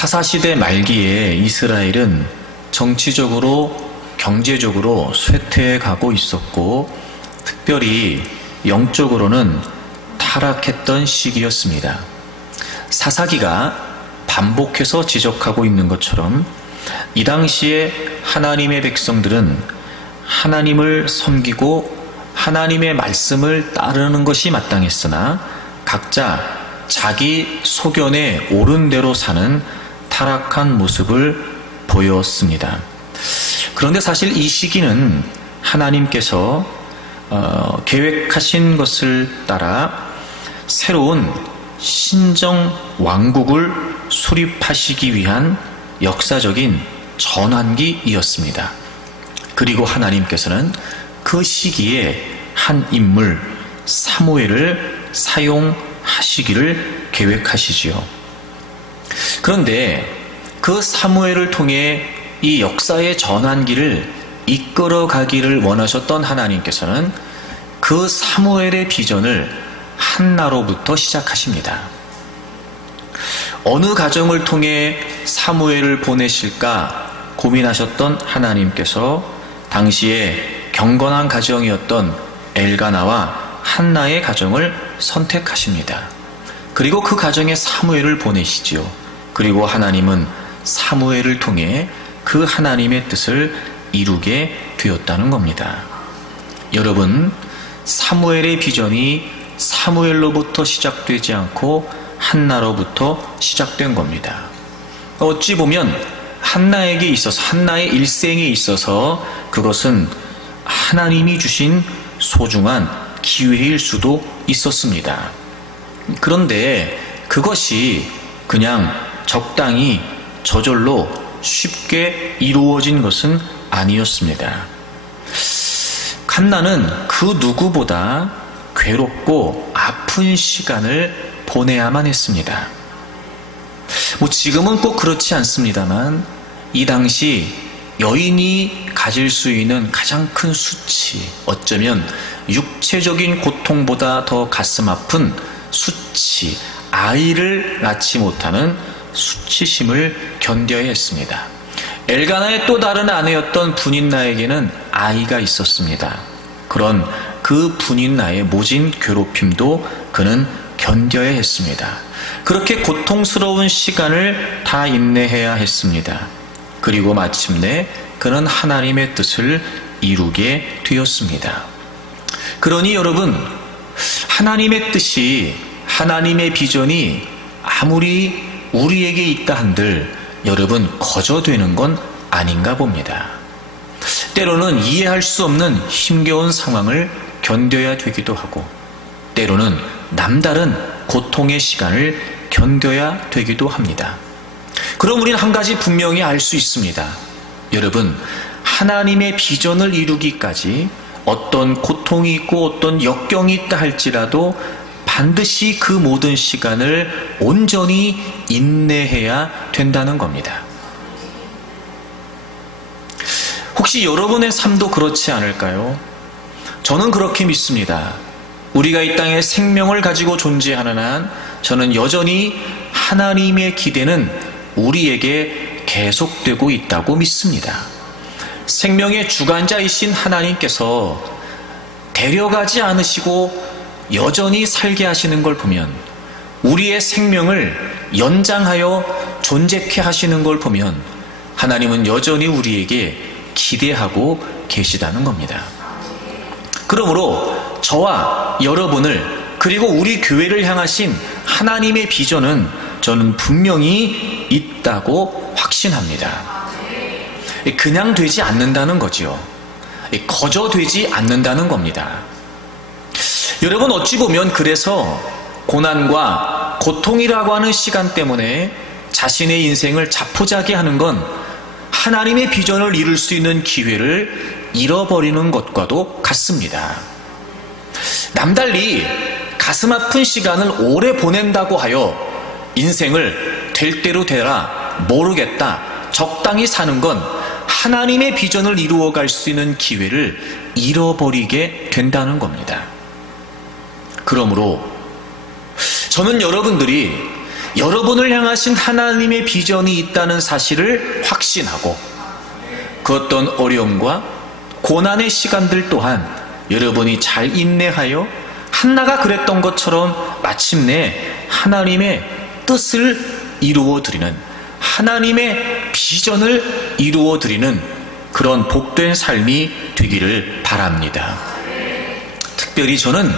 사사시대 말기에 이스라엘은 정치적으로 경제적으로 쇠퇴해 가고 있었고 특별히 영적으로는 타락했던 시기였습니다. 사사기가 반복해서 지적하고 있는 것처럼 이 당시에 하나님의 백성들은 하나님을 섬기고 하나님의 말씀을 따르는 것이 마땅했으나 각자 자기 소견에 옳은 대로 사는 타락한 모습을 보였습니다. 그런데 사실 이 시기는 하나님께서 계획하신 것을 따라 새로운 신정 왕국을 수립하시기 위한 역사적인 전환기이었습니다. 그리고 하나님께서는 그 시기에 한 인물 사무엘을 사용하시기를 계획하시지요. 그런데 그 사무엘을 통해 이 역사의 전환기를 이끌어 가기를 원하셨던 하나님께서는 그 사무엘의 비전을 한나로부터 시작하십니다. 어느 가정을 통해 사무엘을 보내실까 고민하셨던 하나님께서 당시에 경건한 가정이었던 엘가나와 한나의 가정을 선택하십니다. 그리고 그 가정에 사무엘을 보내시지요. 그리고 하나님은 사무엘을 통해 그 하나님의 뜻을 이루게 되었다는 겁니다. 여러분, 사무엘의 비전이 사무엘로부터 시작되지 않고 한나로부터 시작된 겁니다. 어찌 보면 한나에게 있어서, 한나의 일생에 있어서 그것은 하나님이 주신 소중한 기회일 수도 있었습니다. 그런데 그것이 그냥 적당히 저절로 쉽게 이루어진 것은 아니었습니다. 한나는 그 누구보다 괴롭고 아픈 시간을 보내야만 했습니다. 지금은 꼭 그렇지 않습니다만 이 당시 여인이 가질 수 있는 가장 큰 수치, 어쩌면 육체적인 고통보다 더 가슴 아픈 수치, 아이를 낳지 못하는 수치심을 견뎌야 했습니다. 엘가나의 또 다른 아내였던 분인나에게는 아이가 있었습니다. 그런 그 분인나의 모진 괴롭힘도 그는 견뎌야 했습니다. 그렇게 고통스러운 시간을 다 인내해야 했습니다. 그리고 마침내 그는 하나님의 뜻을 이루게 되었습니다. 그러니 여러분, 하나님의 뜻이, 하나님의 비전이 아무리 우리에게 있다 한들 여러분 거저되는 건 아닌가 봅니다. 때로는 이해할 수 없는 힘겨운 상황을 견뎌야 되기도 하고 때로는 남다른 고통의 시간을 견뎌야 되기도 합니다. 그럼 우리는 한 가지 분명히 알 수 있습니다. 여러분, 하나님의 비전을 이루기까지 어떤 고통이 있고 어떤 역경이 있다 할지라도 반드시 그 모든 시간을 온전히 인내해야 된다는 겁니다. 혹시 여러분의 삶도 그렇지 않을까요? 저는 그렇게 믿습니다. 우리가 이 땅에 생명을 가지고 존재하는 한 저는 여전히 하나님의 기대는 우리에게 계속되고 있다고 믿습니다. 생명의 주관자이신 하나님께서 데려가지 않으시고 여전히 살게 하시는 걸 보면, 우리의 생명을 연장하여 존재케 하시는 걸 보면 하나님은 여전히 우리에게 기대하고 계시다는 겁니다. 그러므로 저와 여러분을, 그리고 우리 교회를 향하신 하나님의 비전은 저는 분명히 있다고 확신합니다. 그냥 되지 않는다는 거지요. 거저 되지 않는다는 겁니다. 여러분, 어찌 보면 그래서 고난과 고통이라고 하는 시간 때문에 자신의 인생을 자포자기 하는 건 하나님의 비전을 이룰 수 있는 기회를 잃어버리는 것과도 같습니다. 남달리 가슴 아픈 시간을 오래 보낸다고 하여 인생을 될 대로 되라, 모르겠다, 적당히 사는 건 하나님의 비전을 이루어갈 수 있는 기회를 잃어버리게 된다는 겁니다. 그러므로 저는 여러분들이 여러분을 향하신 하나님의 비전이 있다는 사실을 확신하고 그 어떤 어려움과 고난의 시간들 또한 여러분이 잘 인내하여 한나가 그랬던 것처럼 마침내 하나님의 뜻을 이루어드리는, 하나님의 비전을 이루어드리는 그런 복된 삶이 되기를 바랍니다. 특별히 저는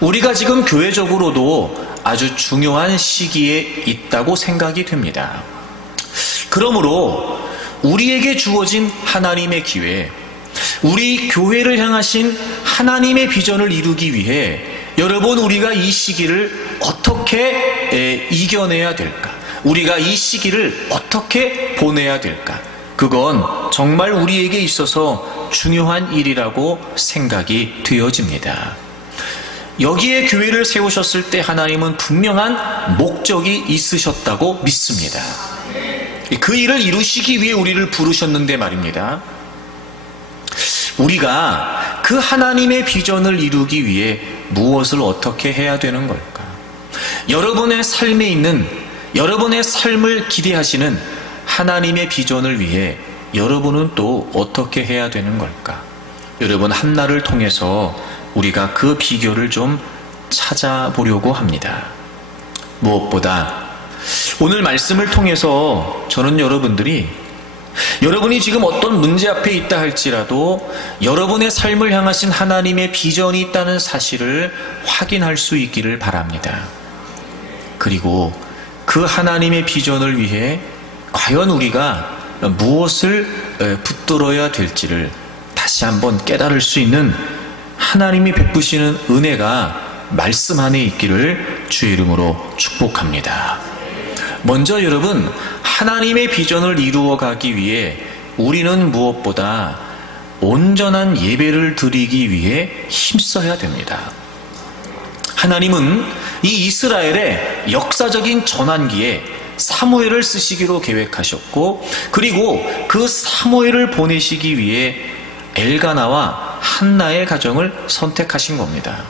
우리가 지금 교회적으로도 아주 중요한 시기에 있다고 생각이 됩니다. 그러므로 우리에게 주어진 하나님의 기회, 우리 교회를 향하신 하나님의 비전을 이루기 위해 여러분, 우리가 이 시기를 어떻게 이겨내야 될까? 우리가 이 시기를 어떻게 보내야 될까? 그건 정말 우리에게 있어서 중요한 일이라고 생각이 되어집니다. 여기에 교회를 세우셨을 때 하나님은 분명한 목적이 있으셨다고 믿습니다. 그 일을 이루시기 위해 우리를 부르셨는데 말입니다. 우리가 그 하나님의 비전을 이루기 위해 무엇을 어떻게 해야 되는 걸까? 여러분의 삶에 있는, 여러분의 삶을 기대하시는 하나님의 비전을 위해 여러분은 또 어떻게 해야 되는 걸까? 여러분, 한나를 통해서 우리가 그 비결을 좀 찾아보려고 합니다. 무엇보다 오늘 말씀을 통해서 저는 여러분이 지금 어떤 문제 앞에 있다 할지라도 여러분의 삶을 향하신 하나님의 비전이 있다는 사실을 확인할 수 있기를 바랍니다. 그리고 그 하나님의 비전을 위해 과연 우리가 무엇을 붙들어야 될지를 다시 한번 깨달을 수 있는 하나님이 베푸시는 은혜가 말씀 안에 있기를 주의 이름으로 축복합니다. 먼저 여러분, 하나님의 비전을 이루어가기 위해 우리는 무엇보다 온전한 예배를 드리기 위해 힘써야 됩니다. 하나님은 이 이스라엘의 역사적인 전환기에 사무엘을 쓰시기로 계획하셨고, 그리고 그 사무엘을 보내시기 위해 엘가나와 한나의 가정을 선택하신 겁니다.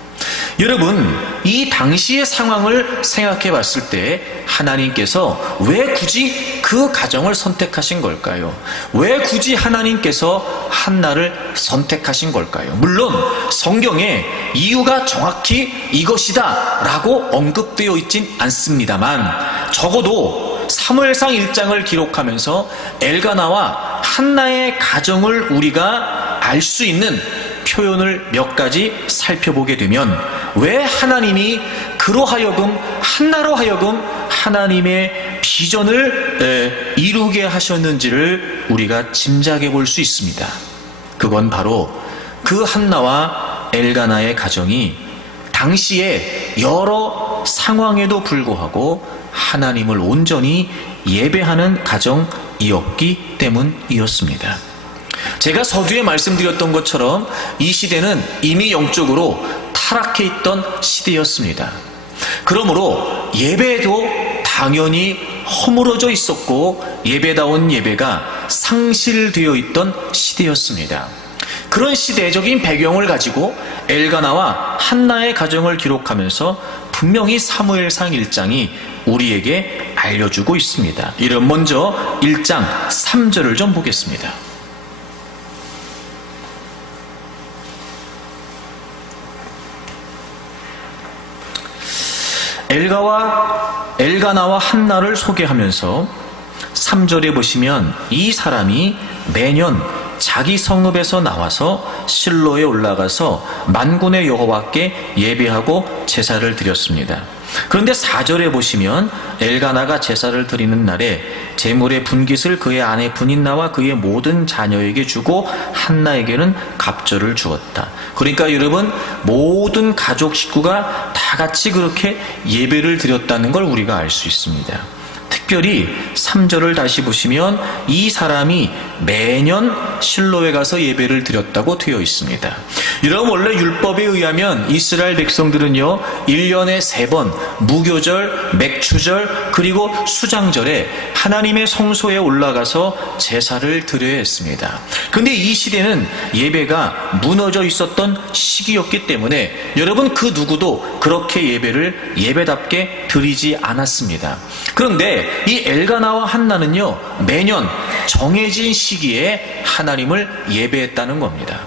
여러분, 이 당시의 상황을 생각해 봤을 때 하나님께서 왜 굳이 그 가정을 선택하신 걸까요? 왜 굳이 하나님께서 한나를 선택하신 걸까요? 물론 성경에 이유가 정확히 이것이다 라고 언급되어 있진 않습니다만, 적어도 사무엘상 1장을 기록하면서 엘가나와 한나의 가정을 우리가 알 수 있는 표현을 몇 가지 살펴보게 되면, 왜 하나님이 그로 하여금, 한나로 하여금 하나님의 비전을 이루게 하셨는지를 우리가 짐작해 볼 수 있습니다. 그건 바로 그 한나와 엘가나의 가정이 당시에 여러 상황에도 불구하고 하나님을 온전히 예배하는 가정이었기 때문이었습니다. 제가 서두에 말씀드렸던 것처럼 이 시대는 이미 영적으로 타락해 있던 시대였습니다. 그러므로 예배도 당연히 허물어져 있었고 예배다운 예배가 상실되어 있던 시대였습니다. 그런 시대적인 배경을 가지고 엘가나와 한나의 가정을 기록하면서 분명히 사무엘상 1장이 우리에게 알려주고 있습니다. 이런 먼저 1장 3절을 좀 보겠습니다. 엘가나와 한나를 소개하면서 3절에 보시면, 이 사람이 매년 자기 성읍에서 나와서 실로에 올라가서 만군의 여호와께 예배하고 제사를 드렸습니다. 그런데 4절에 보시면 엘가나가 제사를 드리는 날에 제물의 분깃을 그의 아내 분인나와 그의 모든 자녀에게 주고 한나에게는 갑절을 주었다. 그러니까 여러분, 모든 가족 식구가 다 같이 그렇게 예배를 드렸다는 걸 우리가 알 수 있습니다. 특별히 3절을 다시 보시면, 이 사람이 매년 실로에 가서 예배를 드렸다고 되어 있습니다. 여러분, 원래 율법에 의하면 이스라엘 백성들은요 1년에 3번 무교절, 맥추절, 그리고 수장절에 하나님의 성소에 올라가서 제사를 드려야 했습니다. 그런데 이 시대는 예배가 무너져 있었던 시기였기 때문에 여러분, 그 누구도 그렇게 예배를 예배답게 드리지 않았습니다. 그런데 이 엘가나와 한나는요 매년 정해진 시기에 하나님을 예배했다는 겁니다.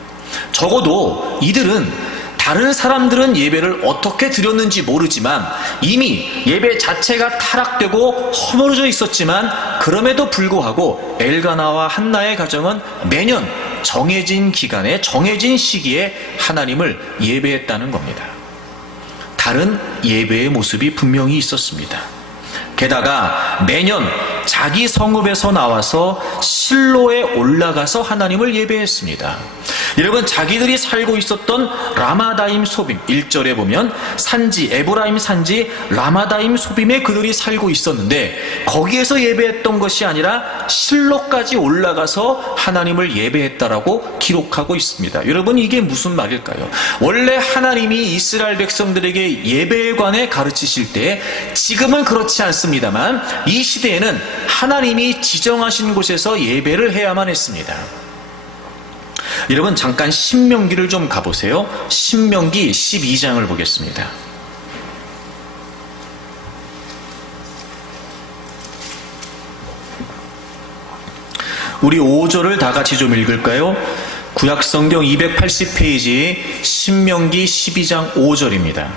적어도 이들은 다른 사람들은 예배를 어떻게 드렸는지 모르지만 이미 예배 자체가 타락되고 허물어져 있었지만 그럼에도 불구하고 엘가나와 한나의 가정은 매년 정해진 기간에 정해진 시기에 하나님을 예배했다는 겁니다. 다른 예배의 모습이 분명히 있었습니다. 게다가 매년 자기 성읍에서 나와서 실로에 올라가서 하나님을 예배했습니다. 여러분, 자기들이 살고 있었던 라마다임 소빔 1절에 보면 산지 에브라임 산지 라마다임 소빔에 그들이 살고 있었는데 거기에서 예배했던 것이 아니라 실로까지 올라가서 하나님을 예배했다라고 기록하고 있습니다. 여러분, 이게 무슨 말일까요? 원래 하나님이 이스라엘 백성들에게 예배에 관해 가르치실 때 지금은 그렇지 않습니다만 이 시대에는 하나님이 지정하신 곳에서 예배를 해야만 했습니다. 여러분, 잠깐 신명기를 좀 가보세요. 신명기 12장을 보겠습니다. 우리 5절을 다 같이 좀 읽을까요? 구약성경 280페이지 신명기 12장 5절입니다.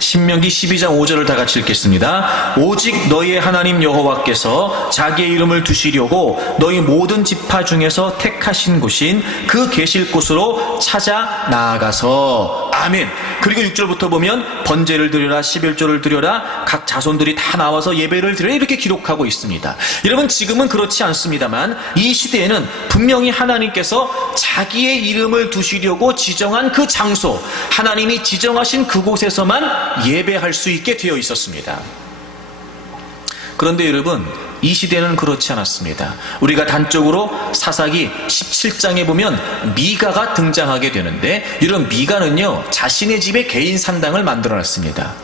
신명기 12장 5절을 다 같이 읽겠습니다. 오직 너희의 하나님 여호와께서 자기의 이름을 두시려고 너희 모든 지파 중에서 택하신 곳인 그 계실 곳으로 찾아 나아가서 아멘. 그리고 6절부터 보면 번제를 드려라, 11조를 드려라, 각 자손들이 다 나와서 예배를 드려라, 이렇게 기록하고 있습니다. 여러분, 지금은 그렇지 않습니다만 이 시대에는 분명히 하나님께서 자기의 이름을 두시려고 지정한 그 장소, 하나님이 지정하신 그곳에서만 예배할 수 있게 되어 있었습니다. 그런데 여러분, 이 시대는 그렇지 않았습니다. 우리가 단적으로 사사기 17장에 보면 미가가 등장하게 되는데, 이런 미가는요 자신의 집에 개인 산당을 만들어 놨습니다.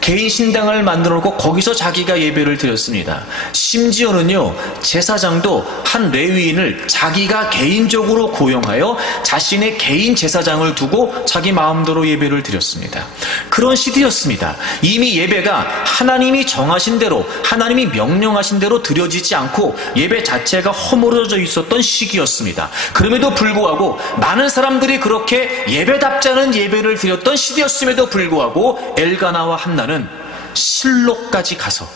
개인 신당을 만들어 놓고 거기서 자기가 예배를 드렸습니다. 심지어는요 제사장도 한 레위인을 자기가 개인적으로 고용하여 자신의 개인 제사장을 두고 자기 마음대로 예배를 드렸습니다. 그런 시대였습니다. 이미 예배가 하나님이 정하신 대로, 하나님이 명령하신 대로 드려지지 않고 예배 자체가 허물어져 있었던 시기였습니다. 그럼에도 불구하고 많은 사람들이 그렇게 예배답지 않은 예배를 드렸던 시대였음에도 불구하고 엘가나와 한나는 실로까지 가서,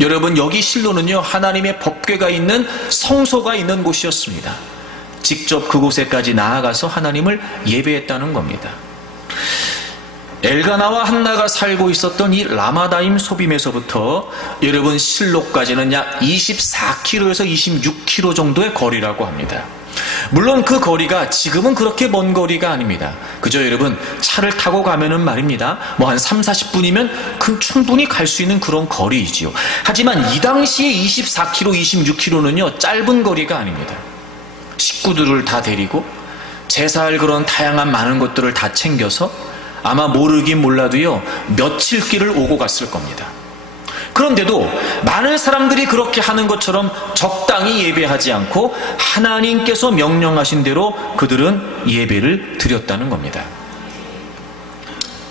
여러분, 여기 실로는요 하나님의 법궤가 있는 성소가 있는 곳이었습니다. 직접 그곳에까지 나아가서 하나님을 예배했다는 겁니다. 엘가나와 한나가 살고 있었던 이 라마다임 소빔에서부터 여러분 실로까지는 약 24km에서 26km 정도의 거리라고 합니다. 물론 그 거리가 지금은 그렇게 먼 거리가 아닙니다. 그저 여러분 차를 타고 가면은 말입니다, 뭐 한 30-40분이면 그 충분히 갈 수 있는 그런 거리이지요. 하지만 이 당시에 24km, 26km는요 짧은 거리가 아닙니다. 식구들을 다 데리고 제사할 그런 다양한 많은 것들을 다 챙겨서 아마 모르긴 몰라도요 며칠 길을 오고 갔을 겁니다. 그런데도 많은 사람들이 그렇게 하는 것처럼 적당히 예배하지 않고 하나님께서 명령하신 대로 그들은 예배를 드렸다는 겁니다.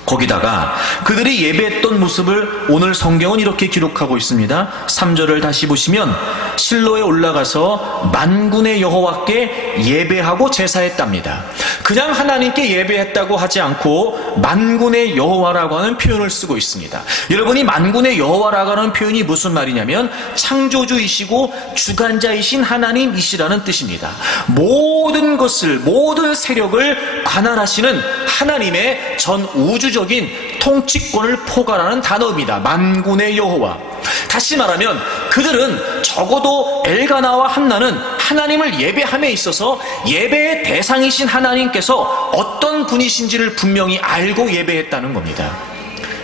거기다가 그들이 예배했던 모습을 오늘 성경은 이렇게 기록하고 있습니다. 3절을 다시 보시면 실로에 올라가서 만군의 여호와께 예배하고 제사했답니다. 그냥 하나님께 예배했다고 하지 않고 만군의 여호와라고 하는 표현을 쓰고 있습니다. 여러분이 만군의 여호와라고 하는 표현이 무슨 말이냐면 창조주이시고 주관자이신 하나님이시라는 뜻입니다. 모든 것을, 모든 세력을 관할하시는 하나님의 전 우주적인 통치권을 포괄하는 단어입니다. 만군의 여호와. 다시 말하면 그들은 적어도 엘가나와 한나는 하나님을 예배함에 있어서 예배의 대상이신 하나님께서 어떤 분이신지를 분명히 알고 예배했다는 겁니다.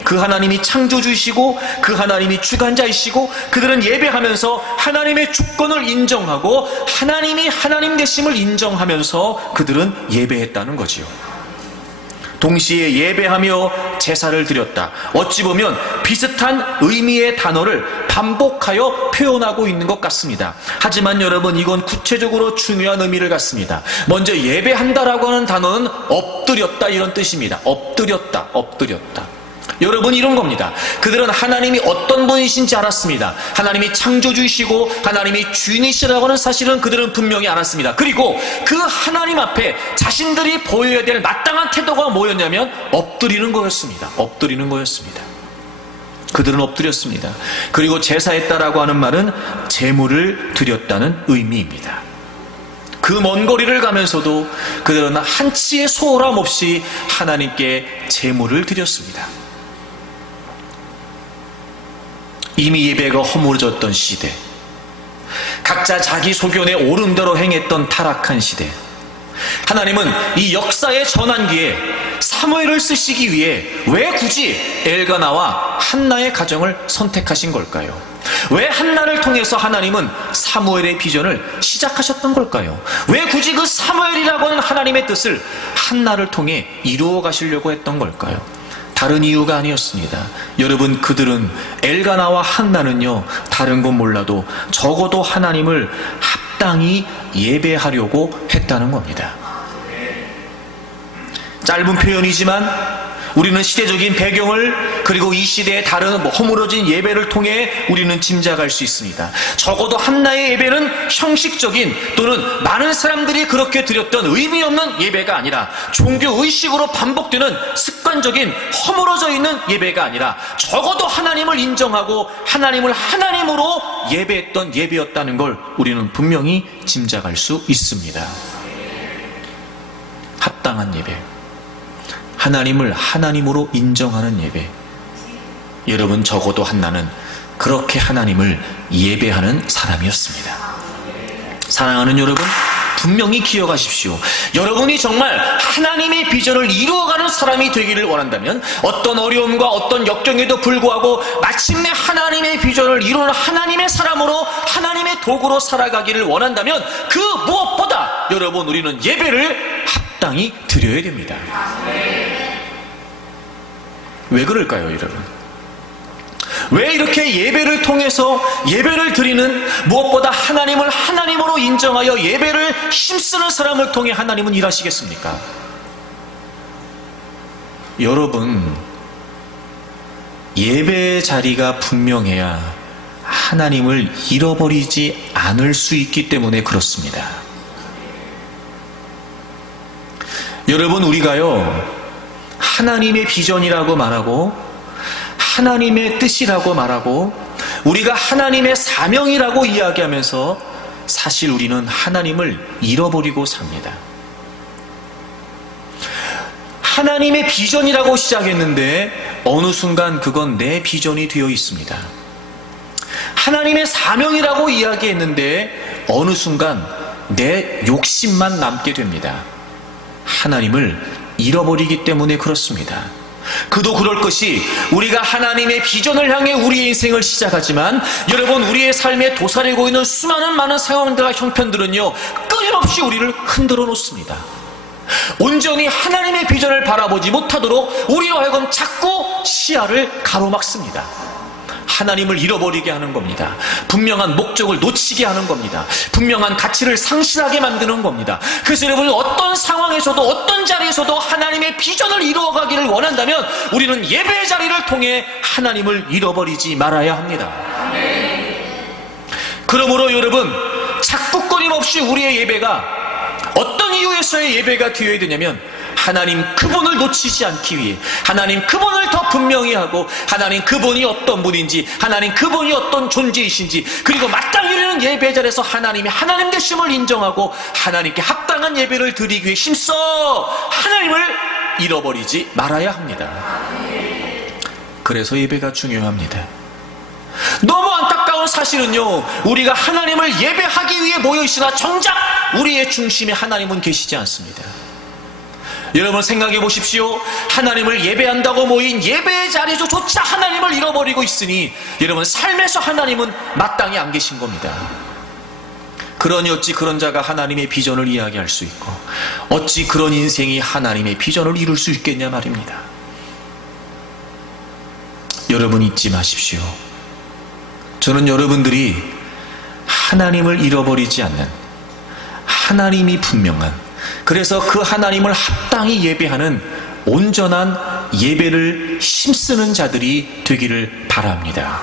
그 하나님이 창조주이시고 그 하나님이 주관자이시고 그들은 예배하면서 하나님의 주권을 인정하고 하나님이 하나님 되심을 인정하면서 그들은 예배했다는 거지요. 동시에 예배하며 제사를 드렸다. 어찌 보면 비슷한 의미의 단어를 반복하여 표현하고 있는 것 같습니다. 하지만 여러분, 이건 구체적으로 중요한 의미를 갖습니다. 먼저 예배한다라고 하는 단어는 엎드렸다 이런 뜻입니다. 엎드렸다, 엎드렸다. 여러분, 이런 겁니다. 그들은 하나님이 어떤 분이신지 알았습니다. 하나님이 창조주이시고 하나님이 주인이시라고 하는 사실은 그들은 분명히 알았습니다. 그리고 그 하나님 앞에 자신들이 보여야 될 마땅한 태도가 뭐였냐면 엎드리는 거였습니다. 엎드리는 거였습니다. 그들은 엎드렸습니다. 그리고 제사했다라고 하는 말은 제물을 드렸다는 의미입니다. 그 먼 거리를 가면서도 그들은 한치의 소홀함 없이 하나님께 제물을 드렸습니다. 이미 예배가 허물어졌던 시대, 각자 자기 소견에 옳은 대로 행했던 타락한 시대, 하나님은 이 역사의 전환기에 사무엘을 쓰시기 위해 왜 굳이 엘가나와 한나의 가정을 선택하신 걸까요? 왜 한나를 통해서 하나님은 사무엘의 비전을 시작하셨던 걸까요? 왜 굳이 그 사무엘이라고 하는 하나님의 뜻을 한나를 통해 이루어 가시려고 했던 걸까요? 다른 이유가 아니었습니다. 여러분, 그들은 엘가나와 한나는요, 다른 건 몰라도 적어도 하나님을 합당히 예배하려고 했다는 겁니다. 짧은 표현이지만 우리는 시대적인 배경을, 그리고 이 시대의 다른 허물어진 예배를 통해 우리는 짐작할 수 있습니다. 적어도 한나의 예배는 형식적인 또는 많은 사람들이 그렇게 드렸던 의미 없는 예배가 아니라 종교 의식으로 반복되는 습관적인 허물어져 있는 예배가 아니라 적어도 하나님을 인정하고 하나님을 하나님으로 예배했던 예배였다는 걸 우리는 분명히 짐작할 수 있습니다. 합당한 예배, 하나님을 하나님으로 인정하는 예배. 여러분, 적어도 한나는 그렇게 하나님을 예배하는 사람이었습니다. 사랑하는 여러분, 분명히 기억하십시오. 여러분이 정말 하나님의 비전을 이루어가는 사람이 되기를 원한다면, 어떤 어려움과 어떤 역경에도 불구하고 마침내 하나님의 비전을 이루는 하나님의 사람으로, 하나님의 도구로 살아가기를 원한다면 그 무엇보다 여러분, 우리는 예배를 합당히 드려야 됩니다. 왜 그럴까요, 여러분? 왜 이렇게 예배를 통해서 예배를 드리는, 무엇보다 하나님을 하나님으로 인정하여 예배를 힘쓰는 사람을 통해 하나님은 일하시겠습니까? 여러분, 예배 자리가 분명해야 하나님을 잃어버리지 않을 수 있기 때문에 그렇습니다. 여러분, 우리가요, 하나님의 비전이라고 말하고 하나님의 뜻이라고 말하고 우리가 하나님의 사명이라고 이야기하면서 사실 우리는 하나님을 잃어버리고 삽니다. 하나님의 비전이라고 시작했는데 어느 순간 그건 내 비전이 되어 있습니다. 하나님의 사명이라고 이야기했는데 어느 순간 내 욕심만 남게 됩니다. 하나님을 잃어버리기 때문에 그렇습니다. 그도 그럴 것이, 우리가 하나님의 비전을 향해 우리의 인생을 시작하지만 여러분, 우리의 삶에 도사리고 있는 수많은 많은 상황들과 형편들은요, 끊임없이 우리를 흔들어 놓습니다. 온전히 하나님의 비전을 바라보지 못하도록 우리로 하여금 자꾸 시야를 가로막습니다. 하나님을 잃어버리게 하는 겁니다. 분명한 목적을 놓치게 하는 겁니다. 분명한 가치를 상실하게 만드는 겁니다. 그래서 여러분, 어떤 상황에서도 어떤 자리에서도 하나님의 비전을 이루어가기를 원한다면 우리는 예배의 자리를 통해 하나님을 잃어버리지 말아야 합니다. 그러므로 여러분, 자꾸 끊임없이 우리의 예배가 어떤 이유에서의 예배가 되어야 되냐면, 하나님 그분을 놓치지 않기 위해, 하나님 그분을 더 분명히 하고, 하나님 그분이 어떤 분인지, 하나님 그분이 어떤 존재이신지, 그리고 마땅히 우리는 예배 자리에서 하나님이 하나님 되심을 인정하고 하나님께 합당한 예배를 드리기 위해 힘써 하나님을 잃어버리지 말아야 합니다. 그래서 예배가 중요합니다. 너무 안타까운 사실은요, 우리가 하나님을 예배하기 위해 모여있으나 정작 우리의 중심에 하나님은 계시지 않습니다. 여러분 생각해 보십시오. 하나님을 예배한다고 모인 예배의 자리에서조차 하나님을 잃어버리고 있으니 여러분 삶에서 하나님은 마땅히 안 계신 겁니다. 그러니 어찌 그런 자가 하나님의 비전을 이야기할 수 있고 어찌 그런 인생이 하나님의 비전을 이룰 수 있겠냐 말입니다. 여러분 잊지 마십시오. 저는 여러분들이 하나님을 잃어버리지 않는, 하나님이 분명한, 그래서 그 하나님을 합당히 예배하는 온전한 예배를 힘쓰는 자들이 되기를 바랍니다.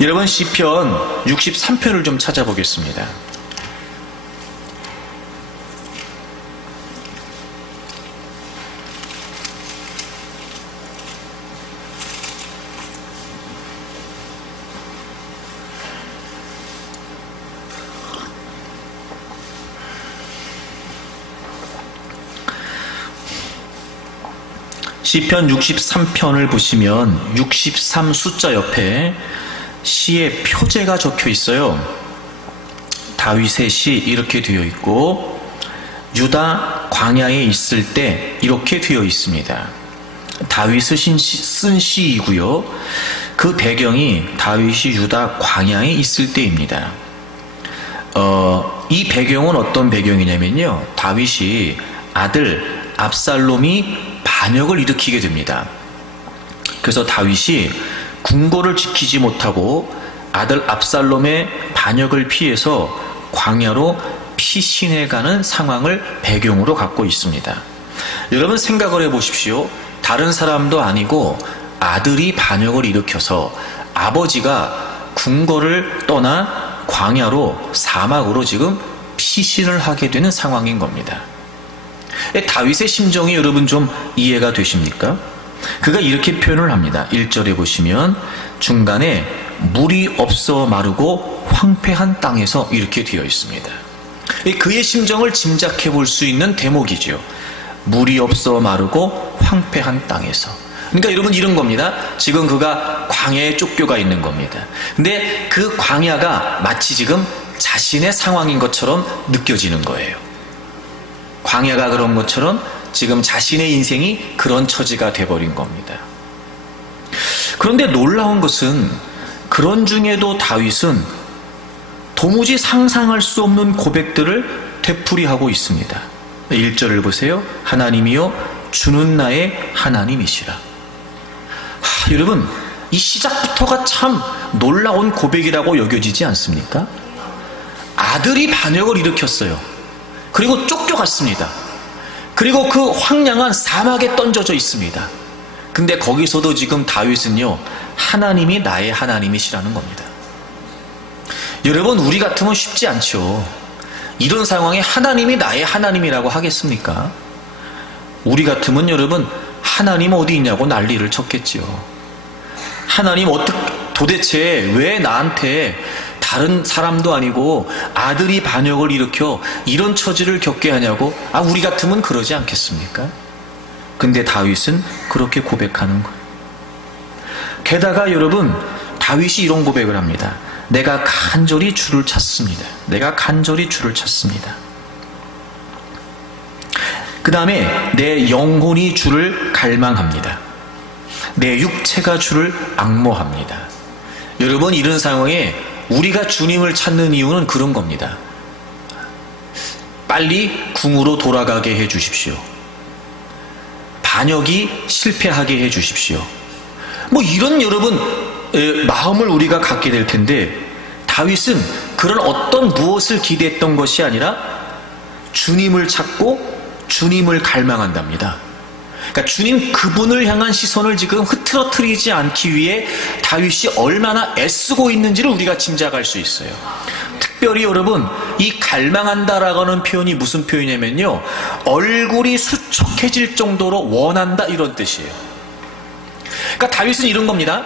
여러분 시편 63편을 좀 찾아보겠습니다. 시편 63편을 보시면 63 숫자 옆에 시의 표제가 적혀 있어요. 다윗의 시 이렇게 되어 있고 유다 광야에 있을 때 이렇게 되어 있습니다. 다윗이 쓴 시이고요. 그 배경이 다윗이 유다 광야에 있을 때입니다. 이 배경은 어떤 배경이냐면요. 다윗이 아들 압살롬이 반역을 일으키게 됩니다. 그래서 다윗이 궁궐을 지키지 못하고 아들 압살롬의 반역을 피해서 광야로 피신해가는 상황을 배경으로 갖고 있습니다. 여러분 생각을 해보십시오. 다른 사람도 아니고 아들이 반역을 일으켜서 아버지가 궁궐을 떠나 광야로 사막으로 지금 피신을 하게 되는 상황인 겁니다. 다윗의 심정이 여러분 좀 이해가 되십니까? 그가 이렇게 표현을 합니다. 1절에 보시면 중간에 물이 없어 마르고 황폐한 땅에서 이렇게 되어 있습니다. 그의 심정을 짐작해 볼 수 있는 대목이죠. 물이 없어 마르고 황폐한 땅에서. 그러니까 여러분 이런 겁니다. 지금 그가 광야에 쫓겨가 있는 겁니다. 근데 그 광야가 마치 지금 자신의 상황인 것처럼 느껴지는 거예요. 광야가 그런 것처럼 지금 자신의 인생이 그런 처지가 돼버린 겁니다. 그런데 놀라운 것은 그런 중에도 다윗은 도무지 상상할 수 없는 고백들을 되풀이하고 있습니다. 1절을 보세요. 하나님이여 주는 나의 하나님이시라. 여러분 이 시작부터가 참 놀라운 고백이라고 여겨지지 않습니까? 아들이 반역을 일으켰어요. 그리고 쫓겨갔습니다. 그리고 그 황량한 사막에 던져져 있습니다. 근데 거기서도 지금 다윗은요 하나님이 나의 하나님이시라는 겁니다. 여러분 우리 같으면 쉽지 않죠. 이런 상황에 하나님이 나의 하나님이라고 하겠습니까? 우리 같으면 여러분 하나님 어디 있냐고 난리를 쳤겠지요. 하나님 도대체 왜 나한테 다른 사람도 아니고 아들이 반역을 일으켜 이런 처지를 겪게 하냐고 우리 같으면 그러지 않겠습니까? 근데 다윗은 그렇게 고백하는 거예요. 게다가 여러분 다윗이 이런 고백을 합니다. 내가 간절히 주를 찾습니다. 내가 간절히 주를 찾습니다. 그 다음에 내 영혼이 주를 갈망합니다. 내 육체가 주를 앙모합니다. 여러분 이런 상황에 우리가 주님을 찾는 이유는 그런 겁니다. 빨리 궁으로 돌아가게 해 주십시오. 반역이 실패하게 해 주십시오. 뭐 이런 여러분 마음을 우리가 갖게 될 텐데 다윗은 그런 어떤 무엇을 기대했던 것이 아니라 주님을 찾고 주님을 갈망한답니다. 그러니까 주님 그분을 향한 시선을 지금 흐트러뜨리지 않기 위해 다윗이 얼마나 애쓰고 있는지를 우리가 짐작할 수 있어요. 특별히 여러분 이 갈망한다라고 하는 표현이 무슨 표현이냐면요 얼굴이 수척해질 정도로 원한다 이런 뜻이에요. 그러니까 다윗은 이런 겁니다.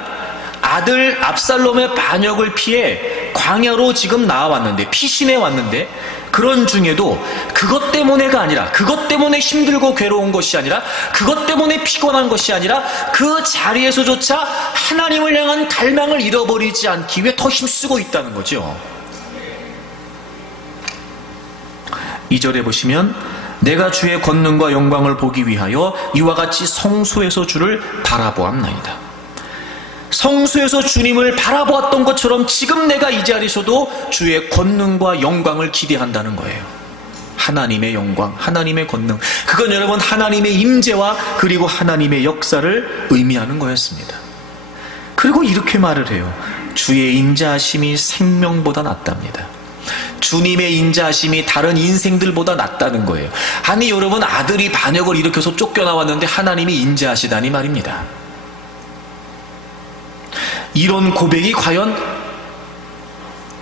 아들 압살롬의 반역을 피해 광야로 지금 나와왔는데 피신해 왔는데 그런 중에도 그것 때문에가 아니라 그것 때문에 힘들고 괴로운 것이 아니라 그것 때문에 피곤한 것이 아니라 그 자리에서조차 하나님을 향한 갈망을 잃어버리지 않기 위해 더 힘쓰고 있다는 거죠. 2절에 보시면 내가 주의 권능과 영광을 보기 위하여 이와 같이 성소에서 주를 바라보았나이다. 성소에서 주님을 바라보았던 것처럼 지금 내가 이 자리에서도 주의 권능과 영광을 기대한다는 거예요. 하나님의 영광, 하나님의 권능, 그건 여러분 하나님의 임재와 그리고 하나님의 역사를 의미하는 거였습니다. 그리고 이렇게 말을 해요. 주의 인자하심이 생명보다 낫답니다. 주님의 인자하심이 다른 인생들보다 낫다는 거예요. 아니 여러분, 아들이 반역을 일으켜서 쫓겨나왔는데 하나님이 인자하시다니 말입니다. 이런 고백이 과연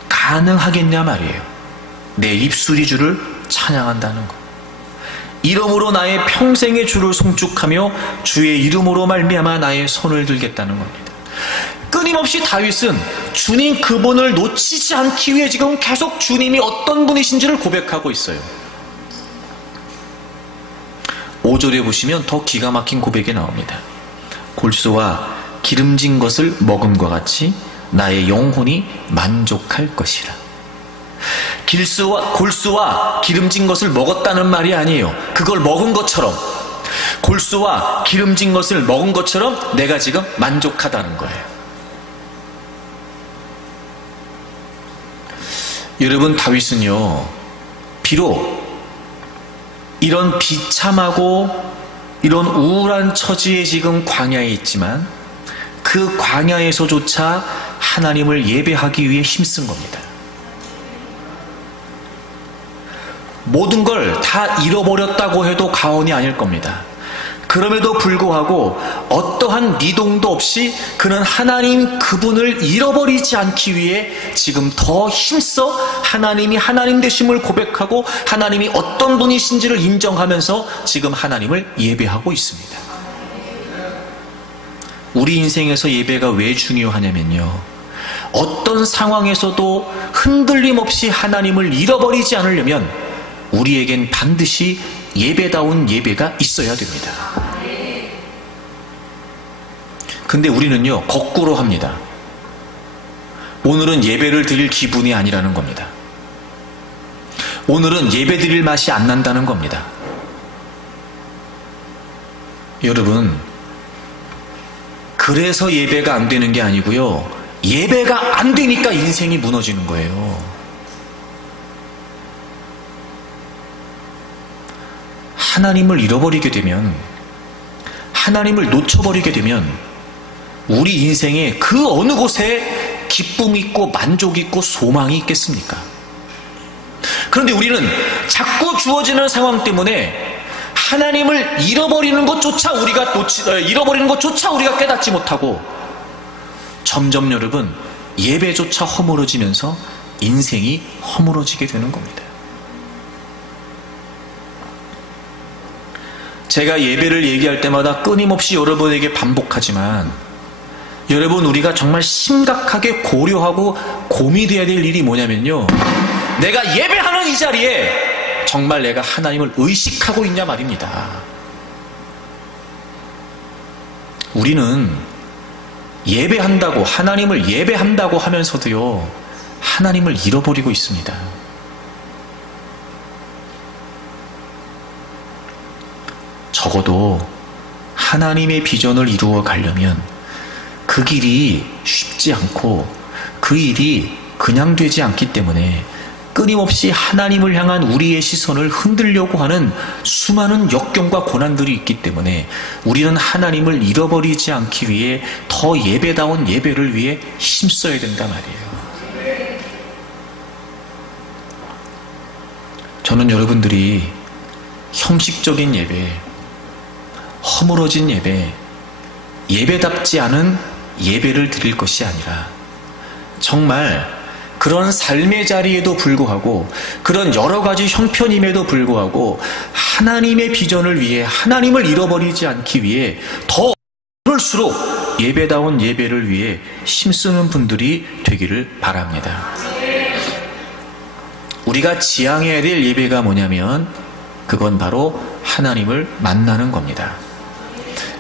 가능하겠냐 말이에요. 내 입술이 주를 찬양한다는 것. 이름으로 나의 평생의 주를 송축하며 주의 이름으로 말미암아 나의 손을 들겠다는 겁니다. 끊임없이 다윗은 주님 그분을 놓치지 않기 위해 지금 계속 주님이 어떤 분이신지를 고백하고 있어요. 5절에 보시면 더 기가 막힌 고백이 나옵니다. 골수와 기름진 것을 먹음과 같이 나의 영혼이 만족할 것이라. 골수와 기름진 것을 먹었다는 말이 아니에요. 그걸 먹은 것처럼, 골수와 기름진 것을 먹은 것처럼 내가 지금 만족하다는 거예요. 여러분, 다윗은요, 비록 이런 비참하고 이런 우울한 처지에 지금 광야에 있지만 그 광야에서조차 하나님을 예배하기 위해 힘쓴 겁니다. 모든 걸 다 잃어버렸다고 해도 과언이 아닐 겁니다. 그럼에도 불구하고 어떠한 미동도 없이 그는 하나님 그분을 잃어버리지 않기 위해 지금 더 힘써 하나님이 하나님 되심을 고백하고 하나님이 어떤 분이신지를 인정하면서 지금 하나님을 예배하고 있습니다. 우리 인생에서 예배가 왜 중요하냐면요, 어떤 상황에서도 흔들림 없이 하나님을 잃어버리지 않으려면 우리에겐 반드시 예배다운 예배가 있어야 됩니다. 근데 우리는요, 거꾸로 합니다. 오늘은 예배를 드릴 기분이 아니라는 겁니다. 오늘은 예배 드릴 맛이 안 난다는 겁니다. 여러분, 그래서 예배가 안 되는 게 아니고요, 예배가 안 되니까 인생이 무너지는 거예요. 하나님을 잃어버리게 되면, 하나님을 놓쳐버리게 되면 우리 인생에 그 어느 곳에 기쁨이 있고 만족이 있고 소망이 있겠습니까? 그런데 우리는 자꾸 주어지는 상황 때문에 하나님을 잃어버리는 것조차 우리가 깨닫지 못하고 점점 여러분, 예배조차 허물어지면서 인생이 허물어지게 되는 겁니다. 제가 예배를 얘기할 때마다 끊임없이 여러분에게 반복하지만, 여러분, 우리가 정말 심각하게 고려하고 고민해야 될 일이 뭐냐면요, 내가 예배하는 이 자리에 정말 내가 하나님을 의식하고 있냐 말입니다. 우리는 예배한다고, 하나님을 예배한다고 하면서도요, 하나님을 잃어버리고 있습니다. 적어도 하나님의 비전을 이루어 가려면 그 길이 쉽지 않고 그 일이 그냥 되지 않기 때문에 끊임없이 하나님을 향한 우리의 시선을 흔들려고 하는 수많은 역경과 고난들이 있기 때문에 우리는 하나님을 잃어버리지 않기 위해 더 예배다운 예배를 위해 힘써야 된단 말이에요. 저는 여러분들이 형식적인 예배, 허물어진 예배, 예배답지 않은 예배를 드릴 것이 아니라 정말 그런 삶의 자리에도 불구하고, 그런 여러 가지 형편임에도 불구하고 하나님의 비전을 위해, 하나님을 잃어버리지 않기 위해 더 그럴수록 예배다운 예배를 위해 힘쓰는 분들이 되기를 바랍니다. 우리가 지향해야 될 예배가 뭐냐면 그건 바로 하나님을 만나는 겁니다.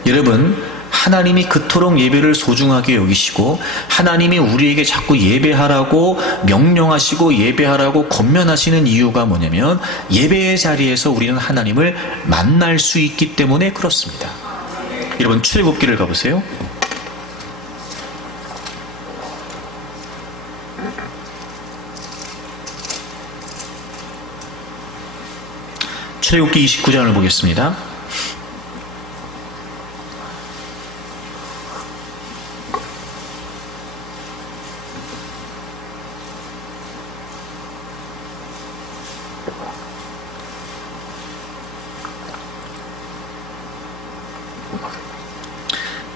여러분, 하나님이 그토록 예배를 소중하게 여기시고 하나님이 우리에게 자꾸 예배하라고 명령하시고 예배하라고 권면하시는 이유가 뭐냐면 예배의 자리에서 우리는 하나님을 만날 수 있기 때문에 그렇습니다. 여러분 출애굽기를 가보세요. 출애굽기 29장을 보겠습니다.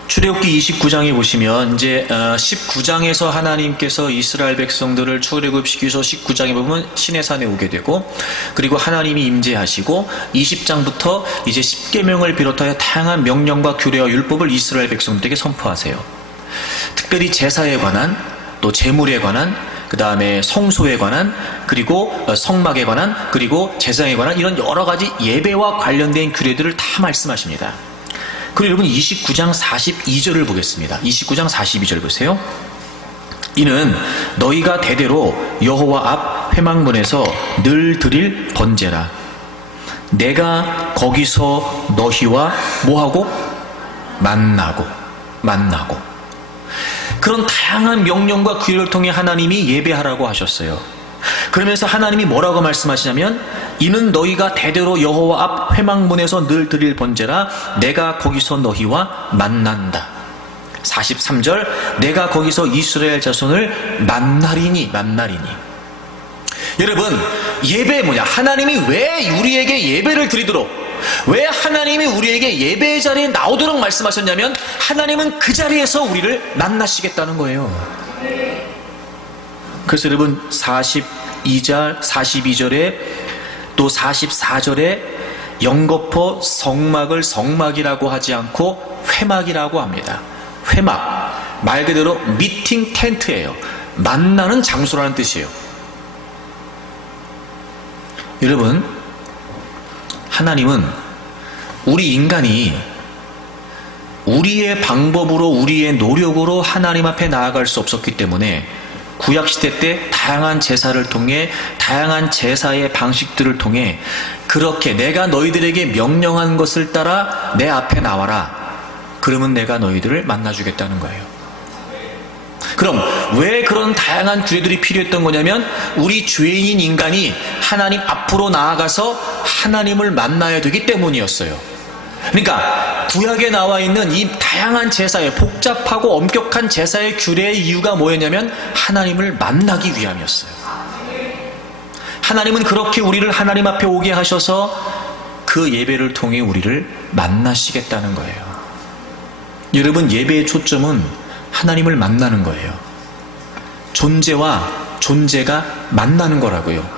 출애굽기 29장에 보시면 이제 19장에서 하나님께서 이스라엘 백성들을 출애굽시키셔서 19장에 보면 시내산에 오게 되고 그리고 하나님이 임재하시고 20장부터 이제 십계명을 비롯하여 다양한 명령과 규례와 율법을 이스라엘 백성들에게 선포하세요. 특별히 제사에 관한 또 제물에 관한 그 다음에 성소에 관한 그리고 성막에 관한 그리고 제사에 관한 이런 여러 가지 예배와 관련된 규례들을 다 말씀하십니다. 그리고 여러분 29장 42절을 보겠습니다. 29장 42절 보세요. 이는 너희가 대대로 여호와 앞 회막문에서 늘 드릴 번제라. 내가 거기서 너희와 뭐하고? 만나고 그런 다양한 명령과 규례를 통해 하나님이 예배하라고 하셨어요. 그러면서 하나님이 뭐라고 말씀하시냐면 이는 너희가 대대로 여호와 앞 회막문에서 늘 드릴 번제라. 내가 거기서 너희와 만난다. 43절 내가 거기서 이스라엘 자손을 만나리니. 여러분 예배 뭐냐? 하나님이 왜 우리에게 예배를 드리도록 왜 하나님이 우리에게 예배의 자리에 나오도록 말씀하셨냐면 하나님은 그 자리에서 우리를 만나시겠다는 거예요. 그래서 여러분 42절에 또 44절에 영거포 성막을 성막이라고 하지 않고 회막이라고 합니다. 회막 말 그대로 미팅 텐트예요. 만나는 장소라는 뜻이에요. 여러분 하나님은 우리 인간이 우리의 방법으로 우리의 노력으로 하나님 앞에 나아갈 수 없었기 때문에 구약시대 때 다양한 제사를 통해 다양한 제사의 방식들을 통해 그렇게 내가 너희들에게 명령한 것을 따라 내 앞에 나와라. 그러면 내가 너희들을 만나주겠다는 거예요. 그럼 왜 그런 다양한 규례들이 필요했던 거냐면 우리 죄인인 인간이 하나님 앞으로 나아가서 하나님을 만나야 되기 때문이었어요. 그러니까 구약에 나와 있는 이 다양한 제사의 복잡하고 엄격한 제사의 규례의 이유가 뭐였냐면 하나님을 만나기 위함이었어요. 하나님은 그렇게 우리를 하나님 앞에 오게 하셔서 그 예배를 통해 우리를 만나시겠다는 거예요. 여러분 예배의 초점은 하나님을 만나는 거예요. 존재와 존재가 만나는 거라고요.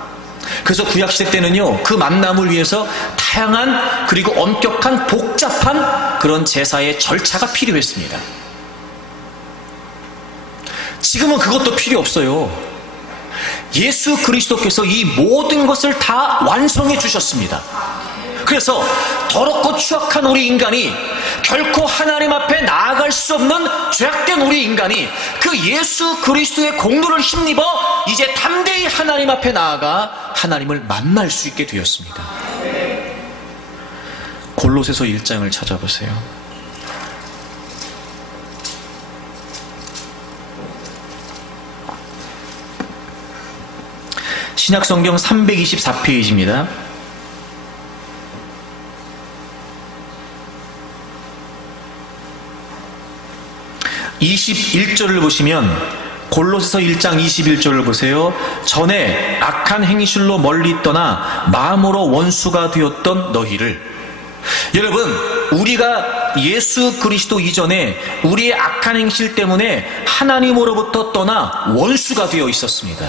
그래서 구약시대 때는요 그 만남을 위해서 다양한 그리고 엄격한 복잡한 그런 제사의 절차가 필요했습니다. 지금은 그것도 필요 없어요. 예수 그리스도께서 이 모든 것을 다 완성해 주셨습니다. 그래서 더럽고 추악한 우리 인간이 결코 하나님 앞에 나아갈 수 없는 죄악된 우리 인간이 그 예수 그리스도의 공로를 힘입어 이제 담대히 하나님 앞에 나아가 하나님을 만날 수 있게 되었습니다. 골로새서 1장을 찾아보세요. 신약성경 324페이지입니다. 21절을 보시면 골로새서 1장 21절을 보세요. 전에 악한 행실로 멀리 떠나 마음으로 원수가 되었던 너희를. 여러분 우리가 예수 그리스도 이전에 우리의 악한 행실 때문에 하나님으로부터 떠나 원수가 되어 있었습니다.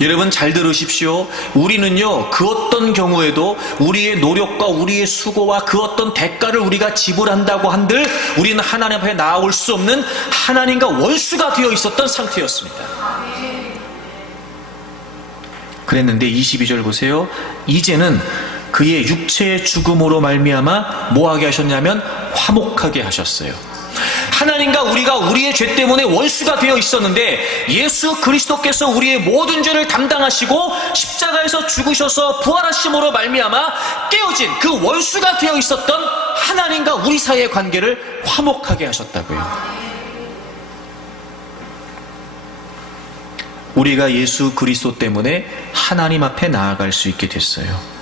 여러분 잘 들으십시오. 우리는요 그 어떤 경우에도 우리의 노력과 우리의 수고와 그 어떤 대가를 우리가 지불한다고 한들 우리는 하나님 앞에 나올 수 없는 하나님과 원수가 되어 있었던 상태였습니다. 그랬는데 22절 보세요. 이제는 그의 육체의 죽음으로 말미암아 뭐하게 하셨냐면 화목하게 하셨어요. 하나님과 우리가 우리의 죄 때문에 원수가 되어 있었는데 예수 그리스도께서 우리의 모든 죄를 담당하시고 십자가에서 죽으셔서 부활하심으로 말미암아 깨어진 그 원수가 되어 있었던 하나님과 우리 사이의 관계를 화목하게 하셨다고요. 우리가 예수 그리스도 때문에 하나님 앞에 나아갈 수 있게 됐어요.